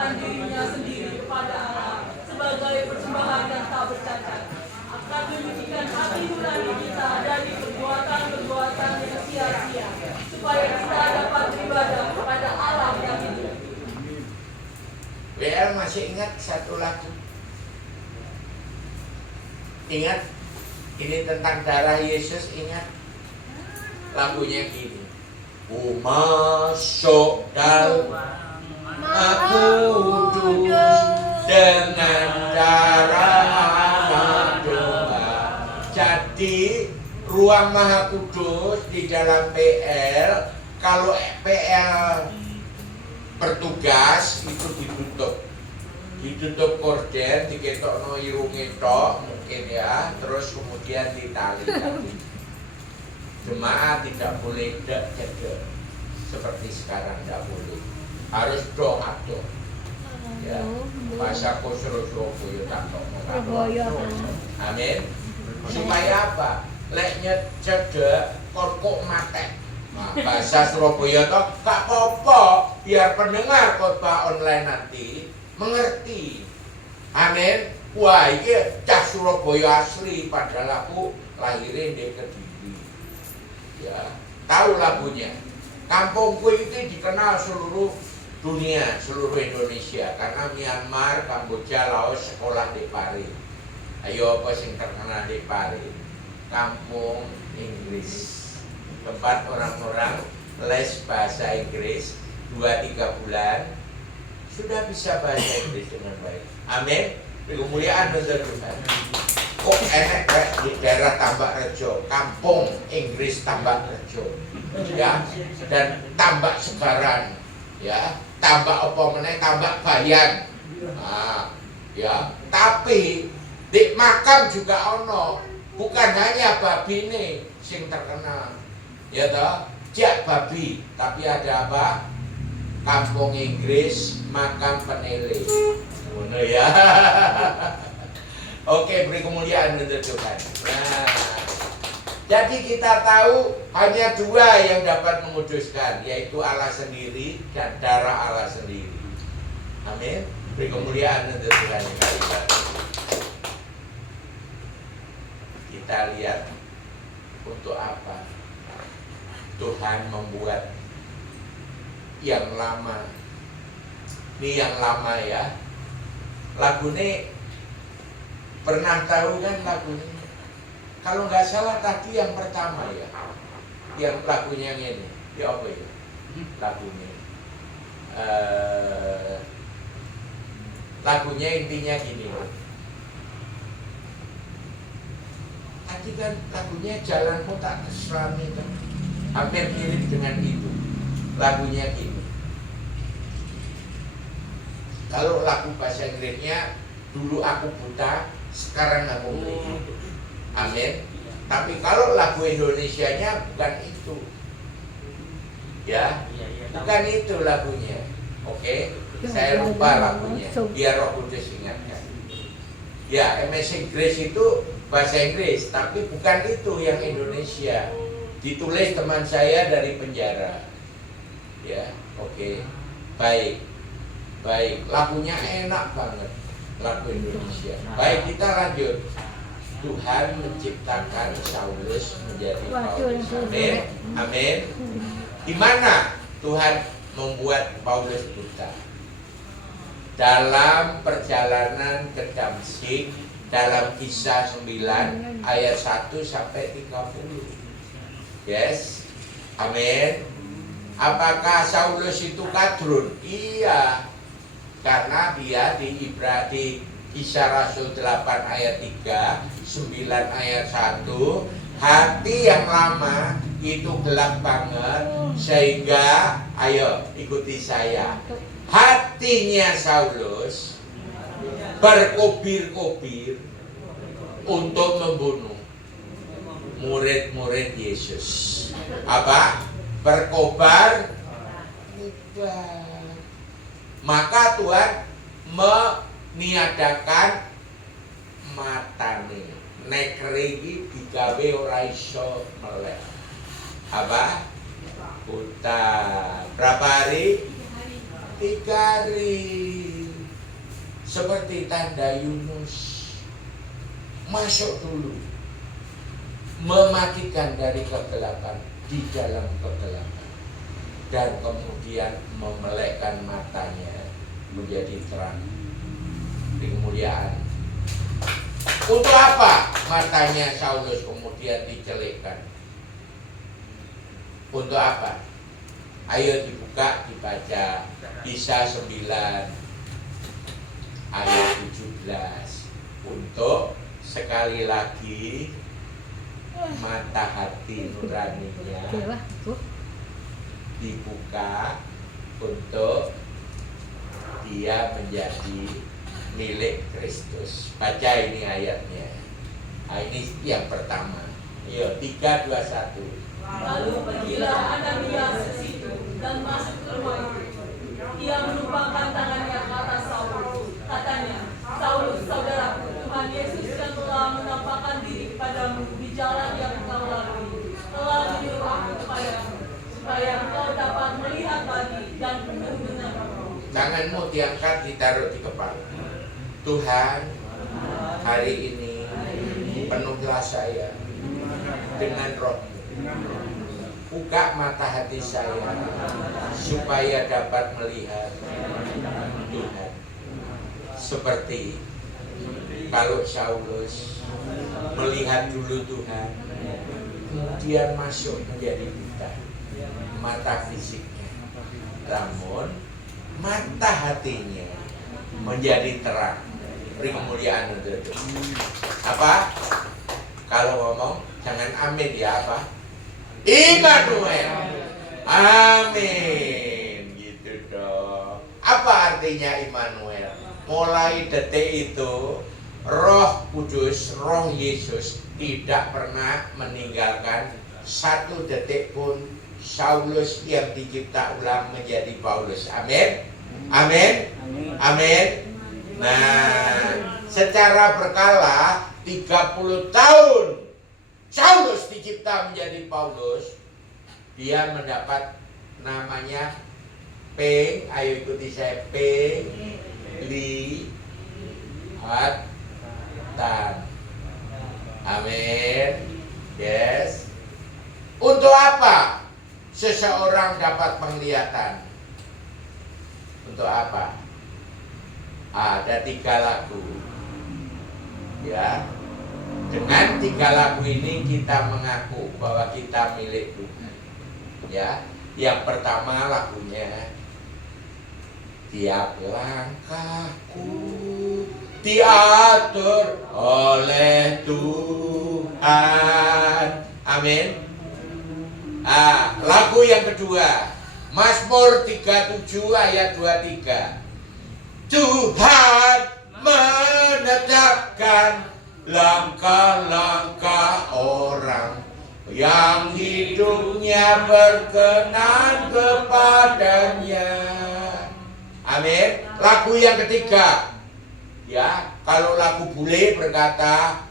Dirinya sendiri kepada Allah sebagai persembahan yang tak bercacat, akan menyucikan hati nurani kita dari perbuatan-perbuatan yang sia-sia, supaya kita dapat beribadah kepada Allah yang hidup. WL masih ingat satu lagu? Ingat? Ini tentang darah Yesus, ingat? Lagunya gini. Ku masuk dalam Aku kudus dengan darah anak domba. Jadi ruang maha kudus di dalam PL, kalau PL bertugas itu ditutup korden, diketokno irunge tok mungkin ya, terus kemudian ditali. Jemaat tidak boleh dek seperti sekarang, tidak boleh. Harus doa. Ya, bahasa Surabaya tak amin. Supaya apa? Leknya cedek, kok mate. Nah, bahasa Surabaya toh gak apa-apa, biar pendengar khotbah online nanti mengerti. Amin. Wah, ini cah Surabaya asli, padahal aku lahirin di Kediri. Ya, tahu lagunya. Kampungku itu dikenal seluruh dunia, seluruh Indonesia, karena Myanmar, Kamboja, Laos sekolah di Pari. Ayo apa sing terkenal di Pari? Kampung Inggris, tempat orang-orang les bahasa Inggris 2-3 bulan sudah bisa bahasa Inggris dengan baik. Amin. Kemuliaan untuk Tuhan. Kok enak di daerah Tambakrejo, kampung Inggris Tambakrejo, ya, dan Tambak Sebaran, ya. Tambak apa meneh, tambak bayan. Nah, ya, tapi di makam juga ono, bukan hanya babi nih sing terkenal. Ya toh, jak babi, tapi ada apa? Kampung Inggris, makam penele. Ngono ya. Oke, beri kemuliaan untuk Tuhan. Nah, jadi kita tahu hanya dua yang dapat menguduskan, yaitu Allah sendiri dan darah Allah sendiri. Amin. Beri kemuliaan untuk Tuhan yang kali ini. Kita lihat untuk apa Tuhan membuat yang lama. Ini yang lama ya. Lagu ini pernah tahu kan lagu ini? Kalau nggak salah tadi yang pertama ya, yang lagunya ini, ya apa ya? Lagunya, lagunya intinya gini. Tadi kan lagunya Jalanmu Tak Kesuami kan, hampir mirip dengan itu. Lagunya gini. Kalau lagu bahasa Inggrisnya, dulu aku buta, sekarang aku melihat. Amin. Tapi kalau lagu Indonesianya bukan itu, ya, bukan itu lagunya. Oke, saya lupa lagunya. Biar Roh Kudus ingatkan. Ya, MS Inggris itu bahasa Inggris, tapi bukan itu yang Indonesia. Ditulis teman saya dari penjara. Ya, oke, baik, baik. Lagunya enak banget. lagu Indonesia. Baik, kita lanjut. Tuhan menciptakan Saulus menjadi Paulus. Amin. Amin. Di mana Tuhan membuat Paulus buta? Dalam perjalanan ke Damsyik, dalam Kisah 9 ayat 1 sampai 30. Yes. Amin. Apakah Saulus itu kadrun? Iya. Karena dia di Kisah Rasul 8 ayat 3, 9 ayat 1, hati yang lama itu gelap banget, sehingga ayo ikuti saya, hatinya Saulus berkobir-kobir untuk membunuh murid-murid Yesus. Apa? Berkobar. Maka Tuhan meniadakan matane, nek iki digawe ora iso melek. Apa? Buta. Berapa hari? 3 hari. Seperti tanda Yunus. Masuk dulu. Mematikan dari kegelapan di dalam kegelapan. Dan kemudian memelekkan matanya menjadi terang di kemuliaan. Untuk apa matanya Saulus kemudian dicelikkan? Untuk apa? Ayo dibuka, dibaca Kisah 9 ayat 17. Untuk sekali lagi mata hati nuraninya dibuka untuk dia menjadi milik Kristus. Baca ini ayatnya. Nah, ini yang pertama. Ayo, 3, 2, 1. Lalu pergilah Ananias ke situ dan masuk ke rumah itu. Ia menumpangkan tangannya ke atas Saulus. Katanya, Saulus, saudaraku, Tuhan Yesus yang telah menampakkan diri kepadamu di jalan yang engkau lalui, telah menyuruh aku kepadamu, supaya engkau dapat melihat lagi dan penuh dengan roh. Tanganmu diangkat, ditaruh di kepala. Tuhan, hari ini penuhlah saya dengan roh-Mu. Buka mata hati saya supaya dapat melihat Tuhan. Seperti kalau Saulus melihat dulu Tuhan, kemudian masuk menjadi buta mata fisiknya, namun mata hatinya menjadi terang. Beri kemuliaan untuk itu. Apa? Kalau ngomong jangan amin ya, apa? Immanuel. Amin. Gitu dong. Apa artinya Immanuel? Mulai detik itu Roh Kudus, Roh Yesus tidak pernah meninggalkan satu detik pun Saulus yang dicipta ulang menjadi Paulus. Amin. Amin. Amin. Nah, secara berkala 30 tahun Saulus dicipta menjadi Paulus. Dia mendapat namanya P, ayo ikuti saya, P lihatan. Amin. Yes. Untuk apa seseorang dapat penglihatan? Untuk apa? Ada 3 lagu. Ya. Dengan 3 lagu ini kita mengaku bahwa kita milik Tuhan. Ya. Yang pertama lagunya, tiap langkahku diatur oleh Tuhan. Amin. Lagu yang kedua, Mazmur 37 ayat 23. Tuhan menetapkan langkah-langkah orang yang hidupnya berkenan kepadanya. Amin. Lagu yang ketiga, ya, kalau lagu bule berkata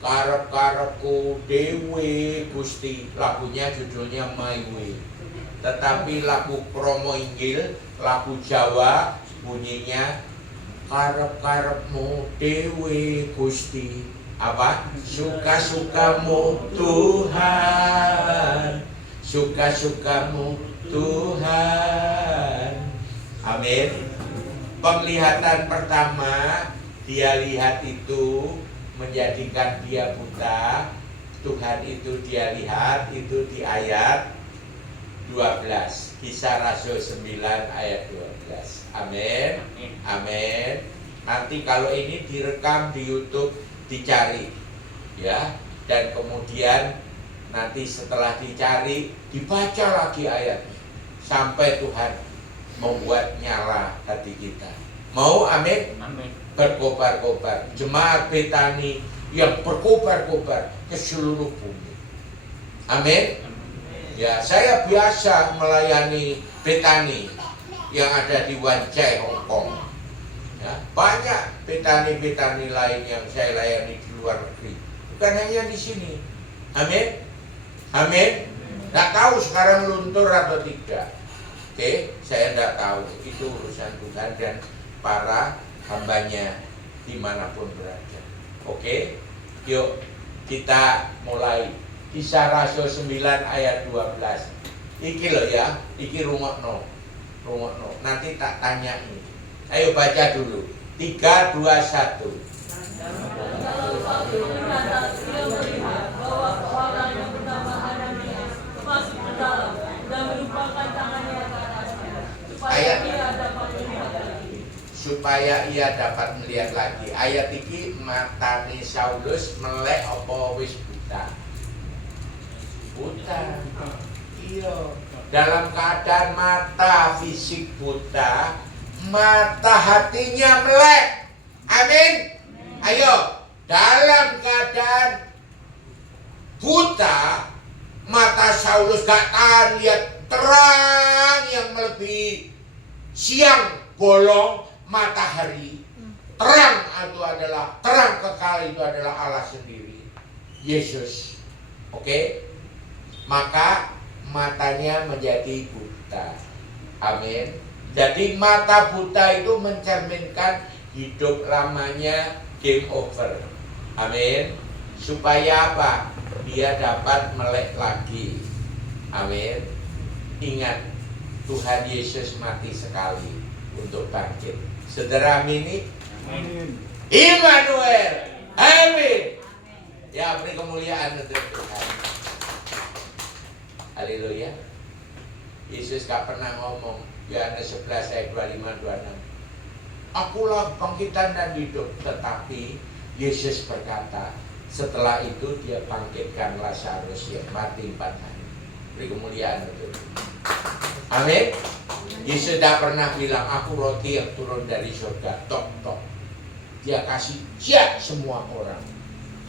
karep-karepku dewe Gusti, lagunya judulnya My Way. Tetapi lagu promo Injil, lagu Jawa bunyinya karep-karepmu dewe Gusti. Apa? Suka-sukamu Tuhan. Suka-sukamu Tuhan. Amin. Penglihatan pertama, dia lihat itu menjadikan dia buta. Tuhan itu dia lihat, itu di ayat 12. Kisah Rasul 9 ayat 12. Amin. Amin. Nanti kalau ini direkam di YouTube, dicari ya, dan kemudian nanti setelah dicari dibaca lagi ayatnya sampai Tuhan membuat nyala hati kita. Mau? Amin. Amin. Berkobar-kobar, jemaat Betani yang berkobar-kobar ke seluruh bumi. Amin. Ya, saya biasa melayani Betani yang ada di Wan Chai, Hong Kong. Ya, banyak Betani-Betani lain yang saya layani di luar negeri, bukan hanya di sini. Amin. Amin. Nggak tahu sekarang luntur atau tidak. Oke, saya nggak tahu. Itu urusan Tuhan dan para hambanya dimanapun berada. Oke, yuk kita mulai. Kisah Rasul 9 ayat 12. Iki loh ya, iki rungokno. Nanti tak tanya ini. Ayo baca dulu. 3, 2, 1. Lalu Saulus berkata, dia melihat bahwa orang yang bernama Ananias masuk ke dalam dan menumpangkan tangannya ke atasnya, supaya ia dapat melihat lagi. Supaya ia dapat melihat lagi. Ayat iki matane Saulus melek apa wis buta? Buta. Iya. Dalam keadaan mata fisik buta, mata hatinya melek. Amin. Ayo, dalam keadaan buta, mata Saulus gak tahan lihat terang yang melebihi siang bolong matahari. Terang itu adalah terang kekal, itu adalah Allah sendiri, Yesus. Oke? Maka matanya menjadi buta. Amin. Jadi mata buta itu mencerminkan hidup lamanya game over. Amin. Supaya apa? Dia dapat melek lagi. Amin. Ingat, Tuhan Yesus mati sekali untuk bangkit. Saudara amini? Amin. Immanuel. Amin. Ya, beri kemuliaan untuk Tuhan. Haleluya. Yesus gak pernah ngomong, Yohanes 11 ayat 25-26, Akulah bangkitan dan hidup. Tetapi Yesus berkata, setelah itu dia bangkitkan Lazarus yang mati 4 hari. Beri kemuliaan untuk Tuhan. Amin. Yesus tidak pernah bilang, aku roti yang turun dari surga. Tok. Dia kasih jak semua orang.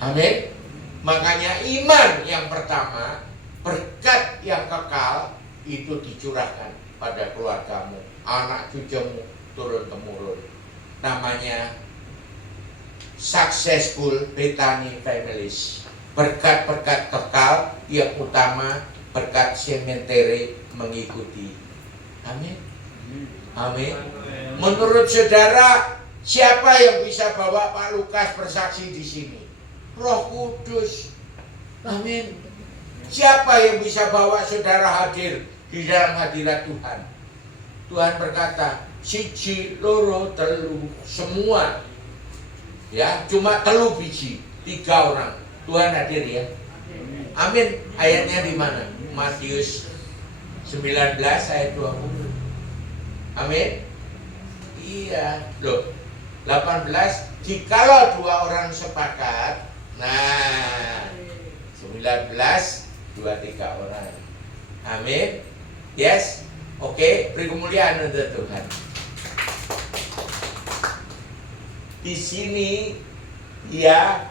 Amin. Makanya iman yang pertama, berkat yang kekal, itu dicurahkan pada keluargamu, anak cucumu, turun-temurun. Namanya Successful Betani Families. Berkat-berkat kekal yang utama, berkat sementeri mengikuti. Amin. Amin. Menurut saudara, siapa yang bisa bawa Pak Lukas bersaksi di sini? Roh Kudus. Amin. Siapa yang bisa bawa saudara hadir di dalam hadirat Tuhan? Tuhan berkata, siji, loro, telu, semua. Ya, cuma telu biji, 3 orang. Tuhan hadir ya. Amin. Ayatnya di mana? Matius 19 ayat 20. Amin. Iya, loh. 18, jikalau 2 orang sepakat, nah 19, 2-3 orang. Amin. Yes. Oke, beri kemuliaan untuk Tuhan. Di sini dia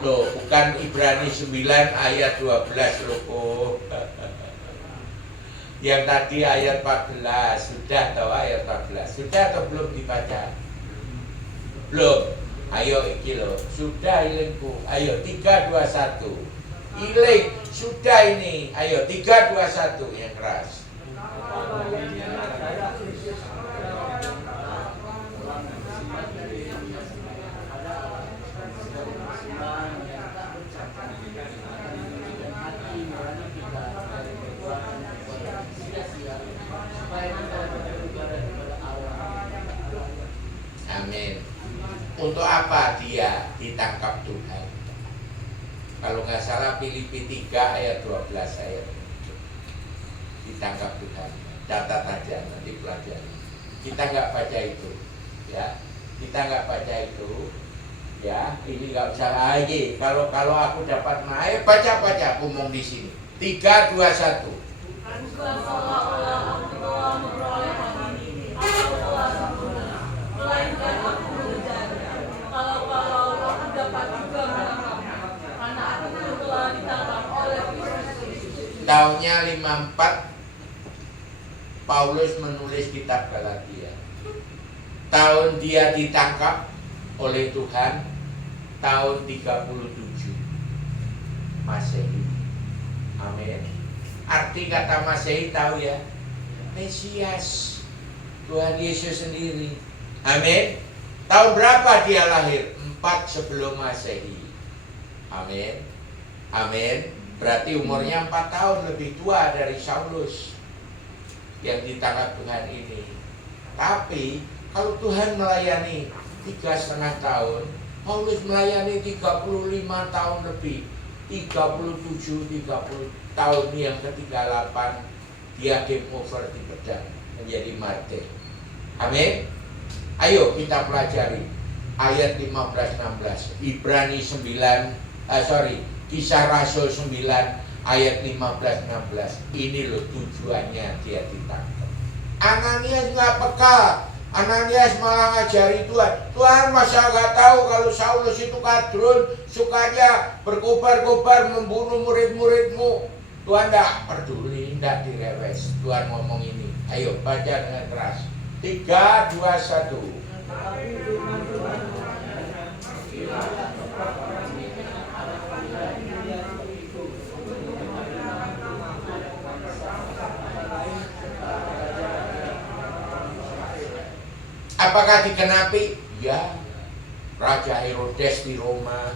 loh, bukan Ibrani 9 ayat 12 loh. Yang tadi ayat 14, sudah tahu ayat 14? Sudah atau belum dibaca? Belum. Ayo iki loh, sudah ilinku. Ayo 3, 2, 1. Healing. Sudah ini. Ayo 3, 2, 1 yang keras. Amin. Untuk apa dia ditangkap Tuhan? Kalau nggak salah Filipi 3 ayat 12 ayat ditangkap Tuhan. Catat aja nanti pelajari. Kita nggak baca itu, ya. Kita nggak baca itu, ya. Ini nggak usah lagi. Kalau aku dapat naik baca ngomong di sini. 3, 2, 1. Bukan seolah-olah aku telah memperoleh hal ini atau telah sempurna, melainkan aku mengejarnya. Kalau aku dapat juga menangkapnya, karena aku pun telah ditangkap oleh Kristus. Tahunnya 54 Paulus menulis kitab Galatia. Tahun dia ditangkap oleh Tuhan tahun 37 Masehi. Amin. Arti kata Masehi tahu ya? Mesias. Tuhan Yesus sendiri. Amin. Tahun berapa dia lahir? 4 sebelum Masehi. Amin. Amin. Berarti umurnya 4 tahun lebih tua dari Saulus yang ditangkap Tuhan ini. Tapi kalau Tuhan melayani 3,5 tahun, Paulus melayani 35 tahun lebih. 37, 30 tahun yang ke-38 dia game over di pedang menjadi martir. Amin. Ayo kita pelajari ayat 15-16 Ibrani 9 Kisah Rasul 9 ayat 15-16. Ini loh tujuannya dia ditangkap. Ananias nggak peka. Ananias malah ngajari Tuhan. Tuhan masa nggak tahu kalau Saulus itu kadrun, sukanya berkobar-kobar membunuh murid-muridmu. Tuhan nggak peduli, nggak direwes. Tuhan ngomong ini. Ayo baca dengan keras. 3, 2, 1. Apakah dikenapi? Ya. Raja Herodes di Roma,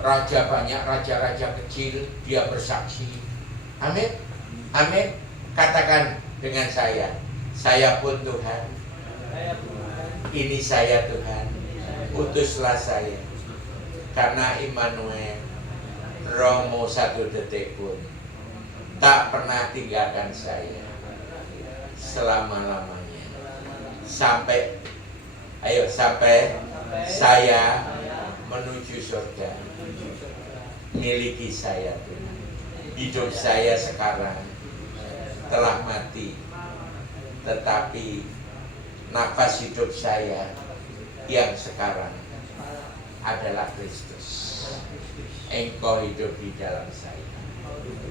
banyak raja-raja kecil, dia bersaksi. Amin. Amin. Katakan dengan saya pun Tuhan. Ini saya Tuhan. Utuslah saya. Karena Immanuel, Romo 1 detik pun tak pernah tinggalkan saya selama-lamanya. Sampai saya menuju surga. Miliki saya Tuhan. Hidup saya sekarang telah mati, tetapi nafas hidup saya yang sekarang adalah Kristus. Engkau hidup di dalam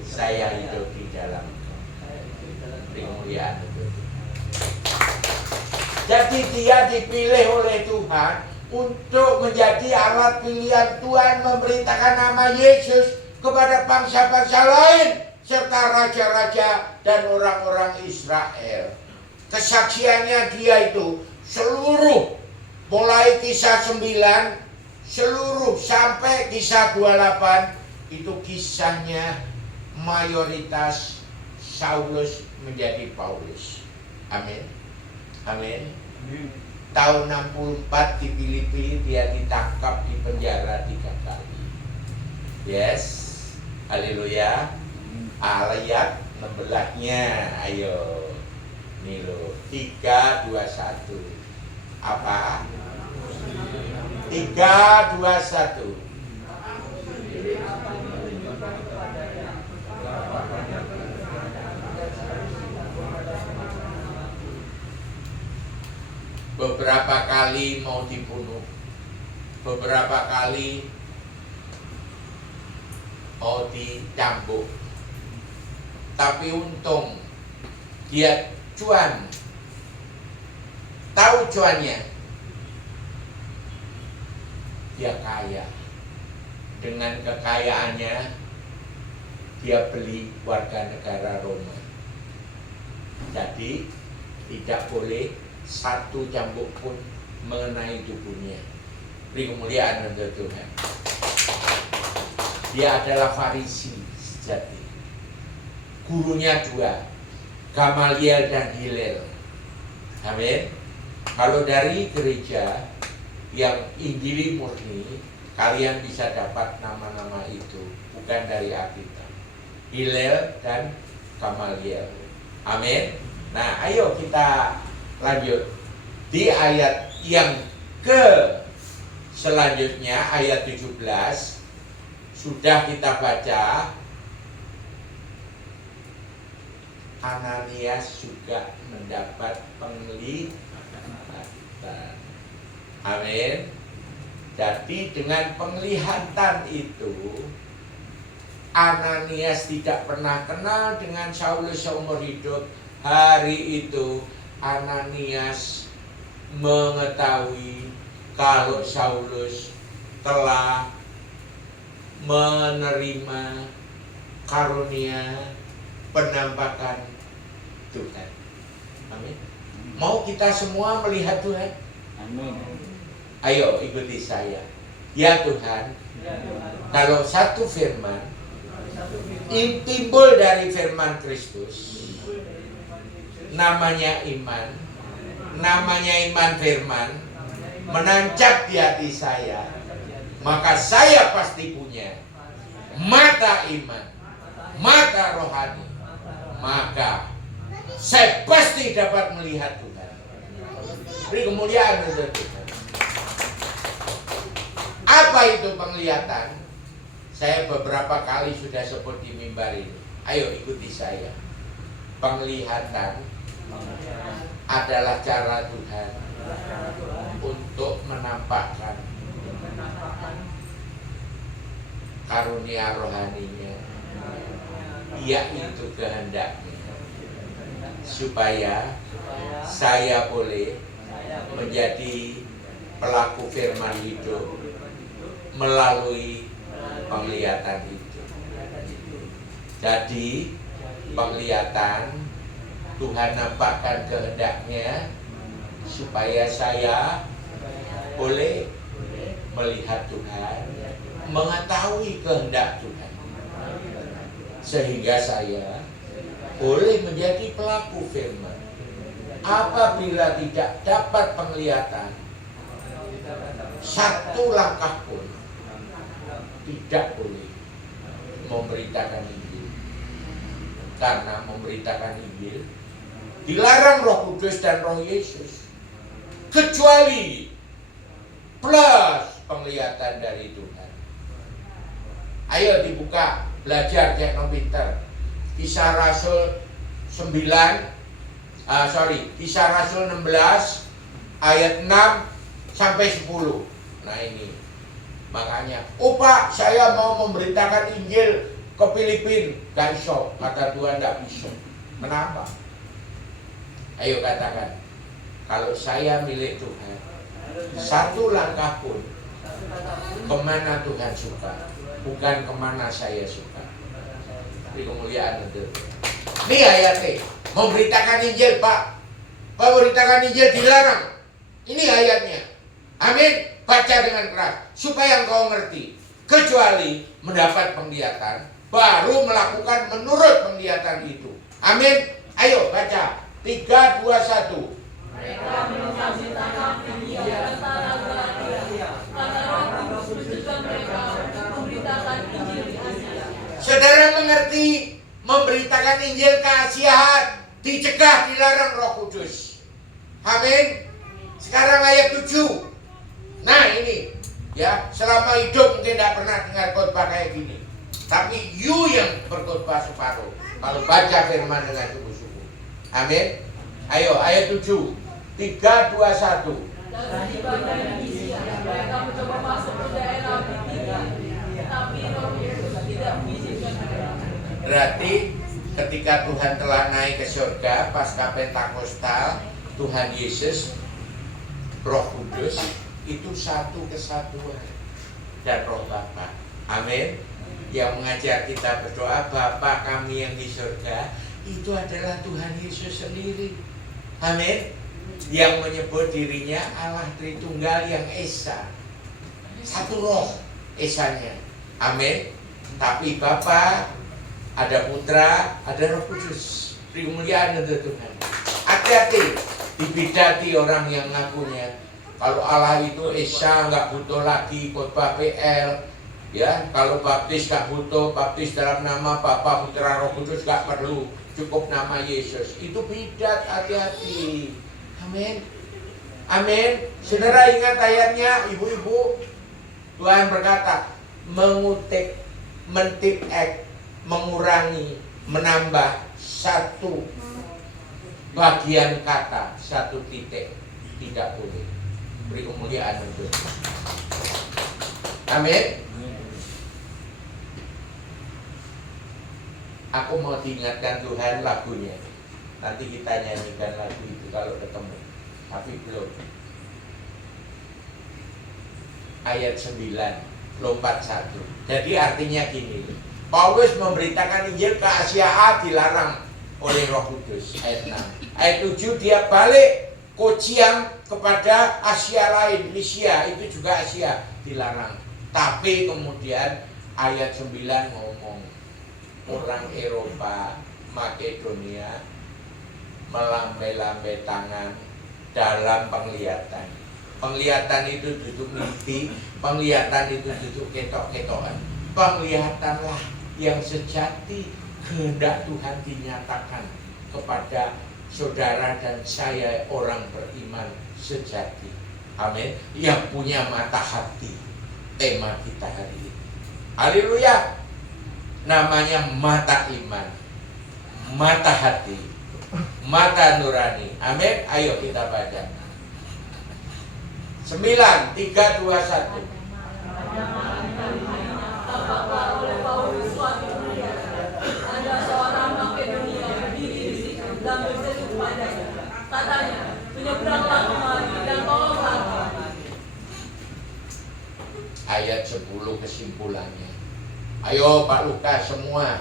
saya hidup di dalam Engkau. Kemuliaan itu. Jadi dia dipilih oleh Tuhan untuk menjadi alat pilihan Tuhan memberitakan nama Yesus kepada bangsa-bangsa lain serta raja-raja dan orang-orang Israel. Kesaksiannya dia itu seluruh, mulai kisah 9 seluruh sampai kisah 28 itu kisahnya mayoritas Saulus menjadi Paulus. Amin. Amin. Tahun 64 di Filipi dia ditangkap, di penjara 3 kali. Yes. Haleluya. Ayat 16-nya. Ayo. Nih loh. 3, 2, 1. Apa? 3, 2, 1. Beberapa kali mau dibunuh, beberapa kali mau dicambuk, tapi untung dia cuan, tahu cuannya, dia kaya. Dengan kekayaannya dia beli warga negara Roma. Jadi tidak boleh satu cambuk pun mengenai tubuhnya. Beri kemuliaan untuk Tuhan. Dia adalah Farisi sejati. Gurunya dua, Gamaliel dan Hillel. Amin. Kalau dari gereja yang Injili murni, kalian bisa dapat nama-nama itu, bukan dari Alkitab. Hillel dan Gamaliel. Amin. Nah, ayo kita lanjut di ayat yang ke selanjutnya, ayat 17. Sudah kita baca, Ananias juga mendapat penglihatan. Amin. Jadi dengan penglihatan itu, Ananias tidak pernah kenal dengan Saulus seumur hidup. Hari itu Ananias mengetahui kalau Saulus telah menerima karunia penampakan Tuhan. Amin. Mau kita semua melihat Tuhan? Amin. Ayo ikuti saya. Ya Tuhan, kalau satu firman timbul dari firman Kristus, namanya iman, firman, menancap di hati saya, maka saya pasti punya mata iman, mata rohani, maka saya pasti dapat melihat Tuhan. Beri kemuliaan untuk Tuhan. Apa itu penglihatan? Saya beberapa kali sudah sebut di mimbar ini. Ayo ikuti saya. Penglihatan adalah cara Tuhan untuk menampakkan karunia rohaninya, yaitu kehendaknya, supaya saya boleh menjadi pelaku firman hidup melalui penglihatan itu. Jadi penglihatan, Tuhan nampakkan kehendaknya supaya saya boleh melihat Tuhan, mengetahui kehendak Tuhan, sehingga saya boleh menjadi pelaku firman. Apabila tidak dapat penglihatan, satu langkah pun tidak boleh memberitakan Injil. Karena memberitakan Injil dilarang Roh Kudus dan Roh Yesus, kecuali plus penglihatan dari Tuhan. Ayo dibuka, belajar Cek Pinter. Kisah Rasul 16 ayat 6 sampai 10. Nah ini makanya, Pak, saya mau memberitakan Injil ke Filipina. Gak bisa, kata Tuhan, gak bisa. Kenapa? Ayo katakan, kalau saya milik Tuhan, satu langkah pun kemana Tuhan suka, bukan kemana saya suka. Beri kemuliaan untuk ini ayatnya. Memberitakan Injil, Pak. Memberitakan Injil dilarang. Ini ayatnya. Amin. Baca dengan keras supaya engkau ngerti. Kecuali mendapat penglihatan, baru melakukan menurut penglihatan itu. Amin. Ayo baca. 3, 2, 1. Mereka menukasi tanah India dan tanah Galatia, karena Roh Kudus menunjukkan mereka memberitakan Injil di Asia. Saudara mengerti, memberitakan Injil ke Asia dicegah, dilarang Roh Kudus. Amin. Sekarang ayat 7. Nah ini ya, selama hidup mungkin tidak pernah dengar khotbah kayak gini. Tapi you yang berkhotbah separuh, kalau baca firman dengan sungguh-sungguh. Amin. Ayo ayat 7. 3, 2, 1. Dan tiba dari Misia, mereka mencoba masuk ke daerah Bitinia, tapi Roh Yesus tidak mengizinkan mereka. Berarti ketika Tuhan telah naik ke surga pasca Pentakostal, Tuhan Yesus, Roh Kudus itu satu kesatuan dan Roh Bapa. Amin. yang mengajar kita berdoa Bapa kami yang di surga, itu adalah Tuhan Yesus sendiri. Amin. Yang menyebut dirinya Allah Tritunggal yang Esa, satu roh Esanya. Amin. Tapi Bapa, ada Putra, ada Roh Kudus. Beri kemuliaan untuk Tuhan. Hati-hati dibidati orang yang ngakunya kalau Allah itu Esa, nggak butuh lagi khotbah PL. Ya, kalau baptis nggak butuh, baptis dalam nama Bapa, Putra, Roh Kudus nggak perlu, cukup nama Yesus. Itu bidat, hati-hati. Amin. Amin. Saudara ingat ayatnya, ibu-ibu. Tuhan berkata, mengutip, mentipek, mengurangi, menambah satu bagian kata, satu titik, tidak boleh. Beri kemuliaan untuk Tuhan. Amin. Aku mau diingatkan Tuhan lagunya. Nanti kita nyanyikan lagu itu kalau ketemu. Tapi belum. Ayat 9, lompat 1. Jadi artinya gini. Paulus memberitakan Injil ke Asia dilarang oleh Roh Kudus. Ayat 6. Ayat 7 dia balik Kociang kepada Asia lain, Misia itu juga Asia dilarang. Tapi kemudian ayat 9 ngomong orang Eropa, Makedonia melambai-lambai tangan dalam penglihatan. Penglihatan itu duduk mimpi, penglihatan itu duduk ketok-ketokan. Penglihatanlah yang sejati kehendak Tuhan dinyatakan kepada saudara dan saya orang beriman sejati. Amin. Yang punya mata hati. Tema kita hari ini. Haleluya. Namanya mata iman, mata hati, mata nurani. Amin. Ayo kita baca. 9, 3, 2, 1. Apakah oleh Paulus suatu mulia ada seorang Makedonia berdiri di situ dan berseru padanya. Katanya, menyeberanglah kemari dan tolonglah kami. Ayat 10 kesimpulannya. Ayo Pak Lukas semua.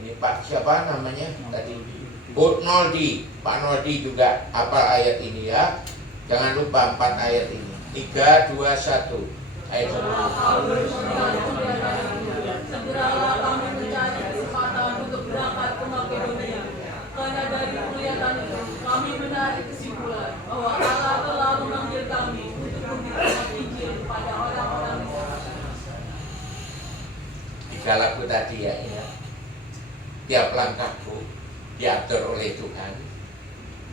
Ini Pak siapa namanya tadi? Bud Noldi. Pak Noldi juga hafal ayat ini ya. Jangan lupa 4 ayat ini. 3, 2, 1. Ayat 10. Segeralah kami mencari kesempatan untuk berangkat ke Makedonia. Karena dari penglihatan itu kami menarik kesimpulan bahwa Allah telah memanggil kami untuk memberitakan Injil kepada orang-orang di sana. 3 lagu tadi ya. Tiap langkahku diatur oleh Tuhan.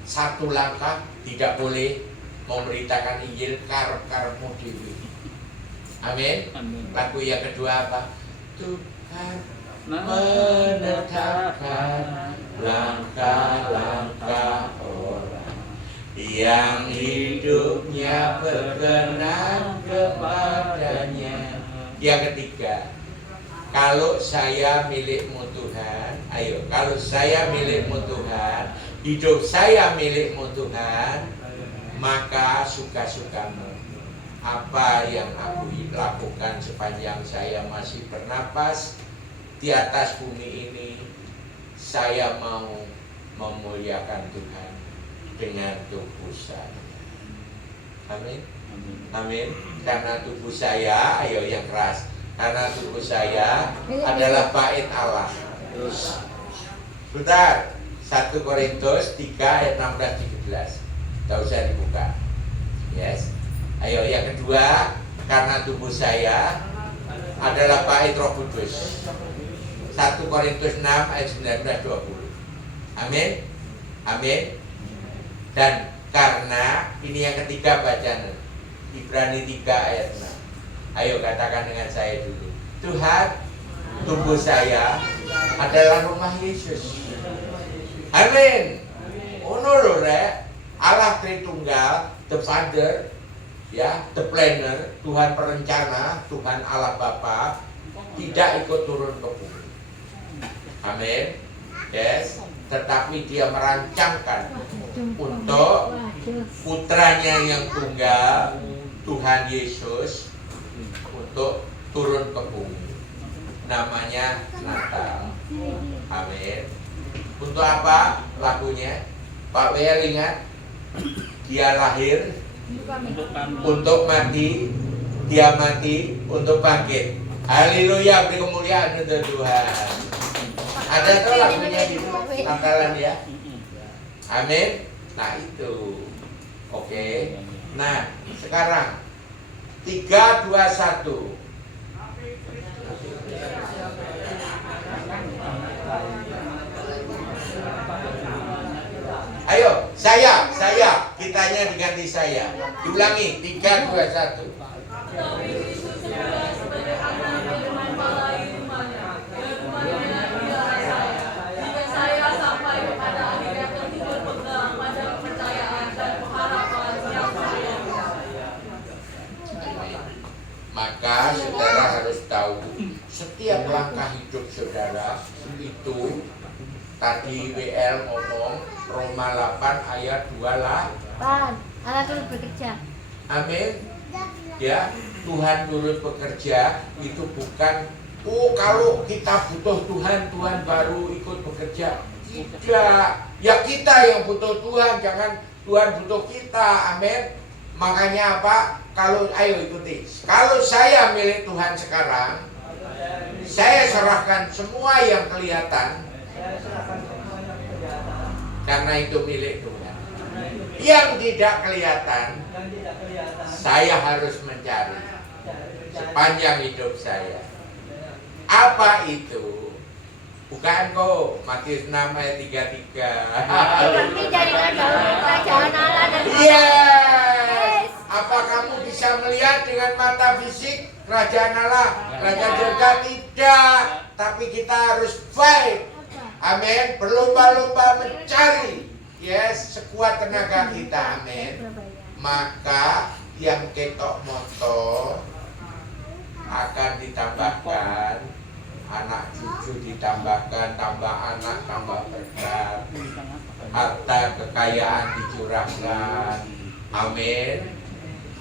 1 langkah tidak boleh memberitakan Injil karep-karepmu dewi. Amin. Lagu yang kedua apa? Tuhan menetapkan langkah-langkah orang yang hidupnya berkenan kepadanya. Yang ketiga, kalau saya milikmu Tuhan, ayo, kalau saya milikmu Tuhan, hidup saya milikmu Tuhan, maka suka-sukamu. Apa yang aku lakukan sepanjang saya masih bernapas di atas bumi ini, saya mau memuliakan Tuhan dengan tubuh saya. Amin. Amin. Karena tubuh saya, ayo yang keras. Karena tubuh saya adalah bait Allah. Terus, bentar. 1 Korintus 3 ayat 16-17. Tidak usah dibuka. Yes. Ayo yang kedua, karena tubuh saya adalah bait Roh Kudus. 1 Korintus 6 ayat 19-20. Amin. Amin. Dan karena ini yang ketiga bacaan Ibrani 3 ayat 6. Ayo katakan dengan saya dulu. Tuhan, tubuh saya adalah rumah Yesus. Amin. Ono lho rek. Allah Tritunggal, the Father, ya, the planner, Tuhan perencana, Tuhan Allah Bapa, tidak ikut turun ke bumi. Amin. Yes. Tetapi dia merancangkan untuk putranya yang tunggal, Tuhan Yesus, untuk turun ke bumi. namanya Natal. Amin. Untuk apa lagunya? Pak WL ingat? Dia lahir untuk mati, dia mati untuk bangkit. Haleluya, beri kemuliaan untuk Tuhan. Ada tuh lagunya gitu, Natalan ya. Amin. Nah itu, oke. Nah sekarang 3, 2, 1. Ayo, saya, kitanya diganti saya. Diulangi, 3, 2, 1. Tapi Yesus juga sebagai anak firman malai rumahnya, dan rumahnya dia saya. Jika saya sampai pada akhirnya tentu berpegang pada kepercayaan dan pengharapan yang saya. Maka saudara harus tahu setiap langkah hidup saudara itu tadi WL ngomong Roma 8 ayat 2 lah. Allah terus bekerja. Amin. Ya, Tuhan turut bekerja itu bukan kalau kita butuh Tuhan, Tuhan baru ikut bekerja. Tidak. Ya kita yang butuh Tuhan, jangan Tuhan butuh kita. Amin. Makanya apa? Ayo ikuti. Kalau saya milik Tuhan sekarang, saya serahkan semua yang kelihatan karena itu milik Tuhan. Yang tidak kelihatan, saya harus mencari sepanjang hidup saya. Apa itu? Bukan kok Matius 6 ayat 33. Kami dari kerajaan Allah dan Yes. Apa kamu bisa melihat dengan mata fisik kerajaan Allah, kerajaan surga? Tidak. Tapi kita harus fight. Amin. Berlomba-lomba mencari. Yes, sekuat tenaga kita. Amin. Maka yang ketok motor akan ditambahkan, anak cucu ditambahkan, tambah anak, tambah berkat, harta kekayaan dicurahkan. Amin.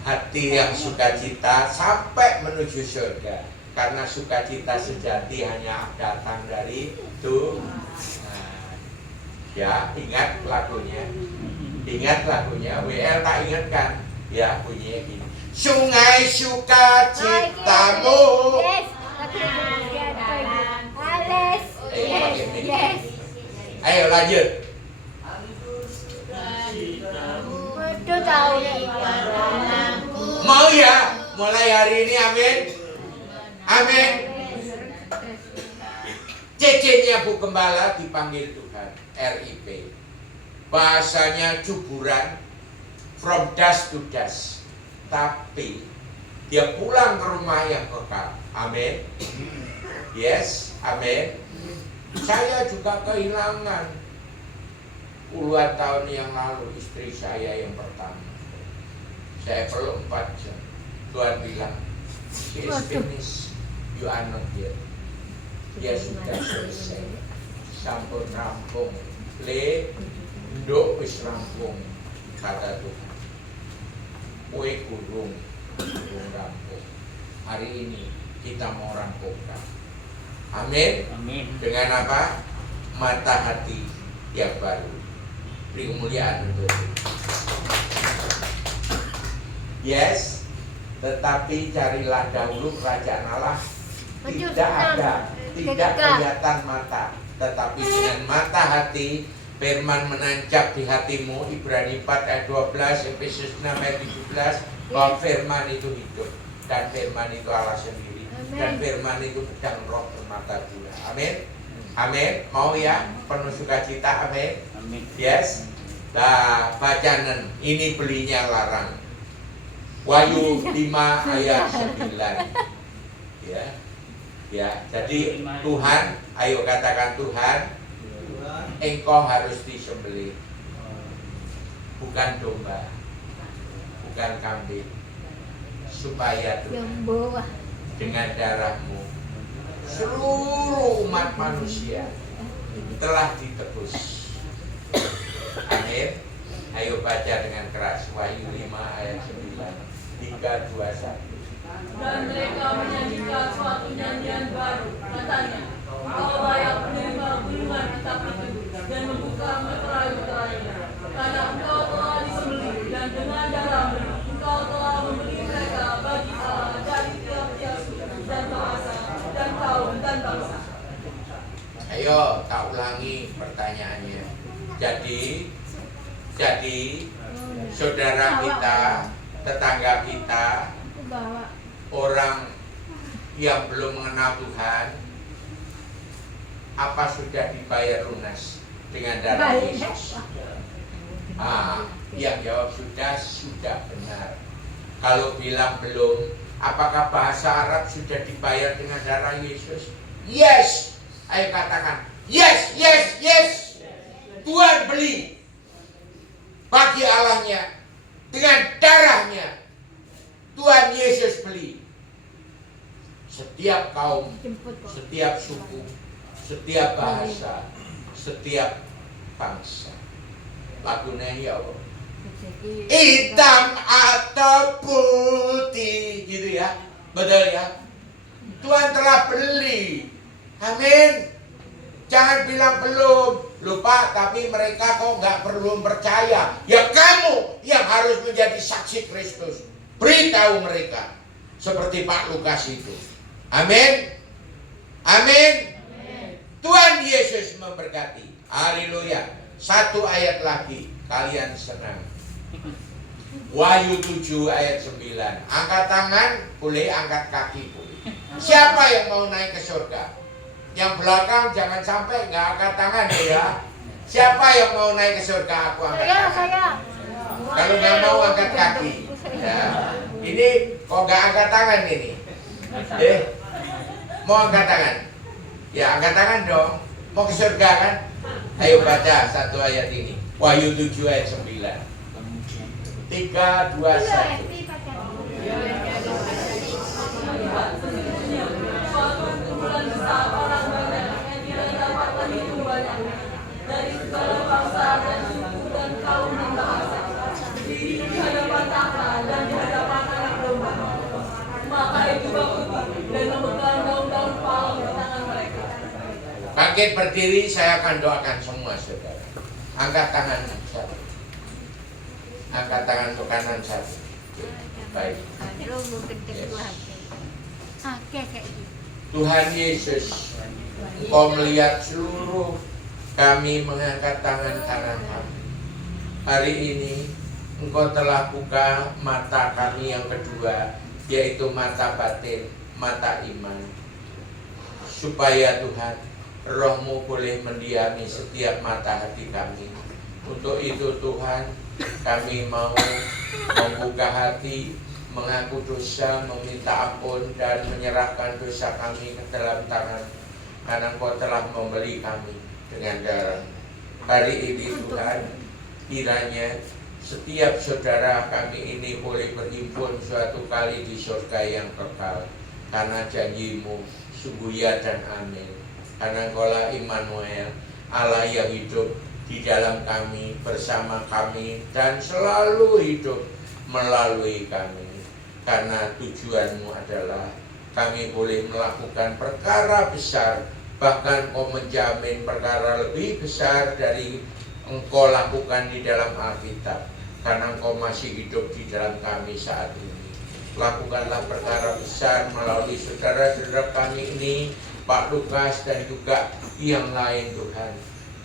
Hati yang sukacita sampai menuju surga, karena sukacita sejati hanya datang dari Tuhan. Ya, ingat lagunya. Ingat lagunya. WL tak ingatkan. Ya, bunyinya gini. Sungai sukacitamu. Yes. Ayo lanjut. Itu tahu. Mau ya? Mulai hari ini, amin. Amin. Cecenya Bu Gembala dipanggil Tuhan, RIP. Bahasanya cuburan, from dust to dust. Tapi dia pulang ke rumah yang kekal. Amin. Yes, amin. Saya juga kehilangan puluhan tahun yang lalu istri saya yang pertama. Saya peluk 4 jam. Tuhan bilang, she is finished, you are not yet. Dia sudah selesai, sampun rampung. Nduk wis rampung, kata Tuhan. Kue gurung rampung. Hari ini kita mau rampungkan. Amin. Amin. Dengan apa? Mata hati yang baru. Beri kemuliaan untuk Tuhan. Yes, tetapi carilah dahulu kerajaan Allah. Tidak ada, tidak kelihatan mata, tetapi dengan mata hati firman menancap di hatimu. Ibrani 4 ayat 12, Efesus 6 ayat 17, bahwa firman itu hidup dan firman itu Allah sendiri. Dan firman itu pedang roh bermata dua. Amin. Amin. Mau ya? Penuh sukacita. Amin. Amin. Yes. Nah, bacanan ini belinya larang. Wahyu 5 ayat 9. Ya. Ya, jadi Tuhan, ayo katakan Tuhan, engkau harus disembelih. Bukan domba, bukan kambing. Supaya Tuhan dengan darahmu seluruh umat manusia telah ditebus. Amin. Ayo baca dengan keras Wahyu 5 ayat 9. 3, 2, 1. Dan mereka menyanyikan suatu nyanyian baru. Katanya, engkau layak menerima gulungan kitab itu dan membuka meterai-meterainya. Karena engkau telah disembelih dan dengan darahmu engkau telah membeli mereka bagi Allah dari tiap-tiap suku dan bahasa dan kaum dan bangsa. Ayo, tak ulangi pertanyaannya. Jadi saudara kita, tetangga kita, orang yang belum mengenal Tuhan, apa sudah dibayar lunas dengan darah Yesus? Yang jawab sudah benar. Kalau bilang belum, apakah bahasa Arab sudah dibayar dengan darah Yesus? Yes. Ayo katakan, yes, yes, yes. Tuhan beli bagi Allahnya dengan darahnya. Tuhan Yesus beli setiap kaum, setiap suku, setiap bahasa, setiap bangsa. Lagunya ya Allah, hitam atau putih, gitu ya, betul ya. Tuhan telah beli. Amin. Jangan bilang belum, lupa, tapi mereka kok nggak perlu percaya. Ya kamu yang harus menjadi saksi Kristus. Beritahu mereka seperti Pak Lukas itu. Amin. Amin. Tuhan Yesus memberkati. Haleluya. Satu ayat lagi, kalian senang. Wahyu 7 ayat 9. Angkat tangan boleh, angkat kaki boleh. Siapa yang mau naik ke surga? Yang belakang jangan sampai nggak angkat tangan ya. Siapa yang mau naik ke surga? Aku angkat tangan. Saya. Kalau nggak mau angkat kaki. Ya. Ini kok nggak angkat tangan ini? Mau angkat tangan? Ya angkat tangan dong. Mau ke surga kan? Ayo baca satu ayat ini. Wahyu 7 ayat 9. 3, 2, 1. Suatu kumpulan besar orang banyak yang tidak dapat terhitung banyaknya dari segala bangsa dan suku dan kaum dan bahasa berdiri di hadapan tahta dan di hadapan anak domba. Maka itu berputih dan memegang daun-daun palem di tangan mereka. Bangkit berdiri, saya akan doakan semua saudara. Angkat tangan satu. Angkat tangan ke kanan satu. Baik. Tuhan Yesus, Engkau melihat seluruh kami mengangkat tangan kanan kami. Hari ini Engkau telah buka mata kami yang kedua, yaitu mata batin, mata iman. Supaya Tuhan, Roh-Mu boleh mendiami setiap mata hati kami. Untuk itu Tuhan, kami mau membuka hati, mengaku dosa, meminta ampun, dan menyerahkan dosa kami ke dalam tangan, karena Engkau telah membeli kami dengan darah. Hari ini Tuhan, kiranya setiap saudara kami ini boleh berhimpun suatu kali di surga yang kekal, karena janji-Mu sungguh ya dan amin. Karena Engkaulah Immanuel, Allah yang hidup di dalam kami, bersama kami, dan selalu hidup melalui kami. Karena tujuan-Mu adalah kami boleh melakukan perkara besar, bahkan Engkau menjamin perkara lebih besar dari Engkau lakukan di dalam Alkitab. Karena Engkau masih hidup di dalam kami saat ini. Lakukanlah perkara besar melalui saudara-saudara kami ini, Pak Lukas dan juga yang lain Tuhan.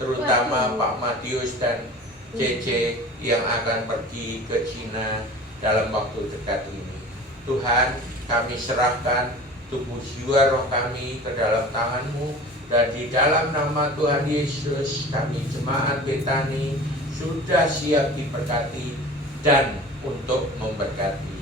Terutama Pak Matius dan Cece yang akan pergi ke Cina dalam waktu dekat ini. Tuhan, kami serahkan tubuh jiwa roh kami ke dalam tangan-Mu, dan di dalam nama Tuhan Yesus kami jemaat Betani sudah siap diberkati dan untuk memberkati.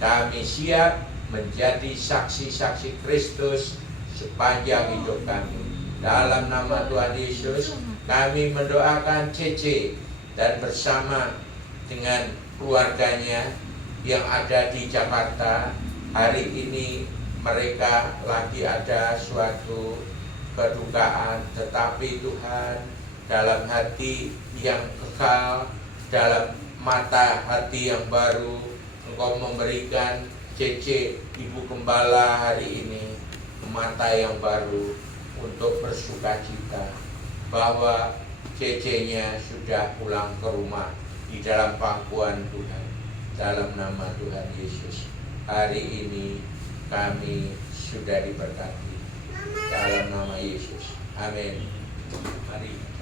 Kami siap menjadi saksi-saksi Kristus sepanjang hidup kami. Dalam nama Tuhan Yesus kami mendoakan Cece dan bersama dengan keluarganya yang ada di Jakarta. Hari ini mereka lagi ada suatu kedukaan, tetapi Tuhan, dalam hati yang kekal, dalam mata hati yang baru, Engkau memberikan Cece, Ibu Gembala hari ini mata yang baru untuk bersuka cita bahwa Cece-nya sudah pulang ke rumah di dalam pangkuan Tuhan. Dalam nama Tuhan Yesus, hari ini kami sudah diberkati dalam nama Yesus. Amin. Mari.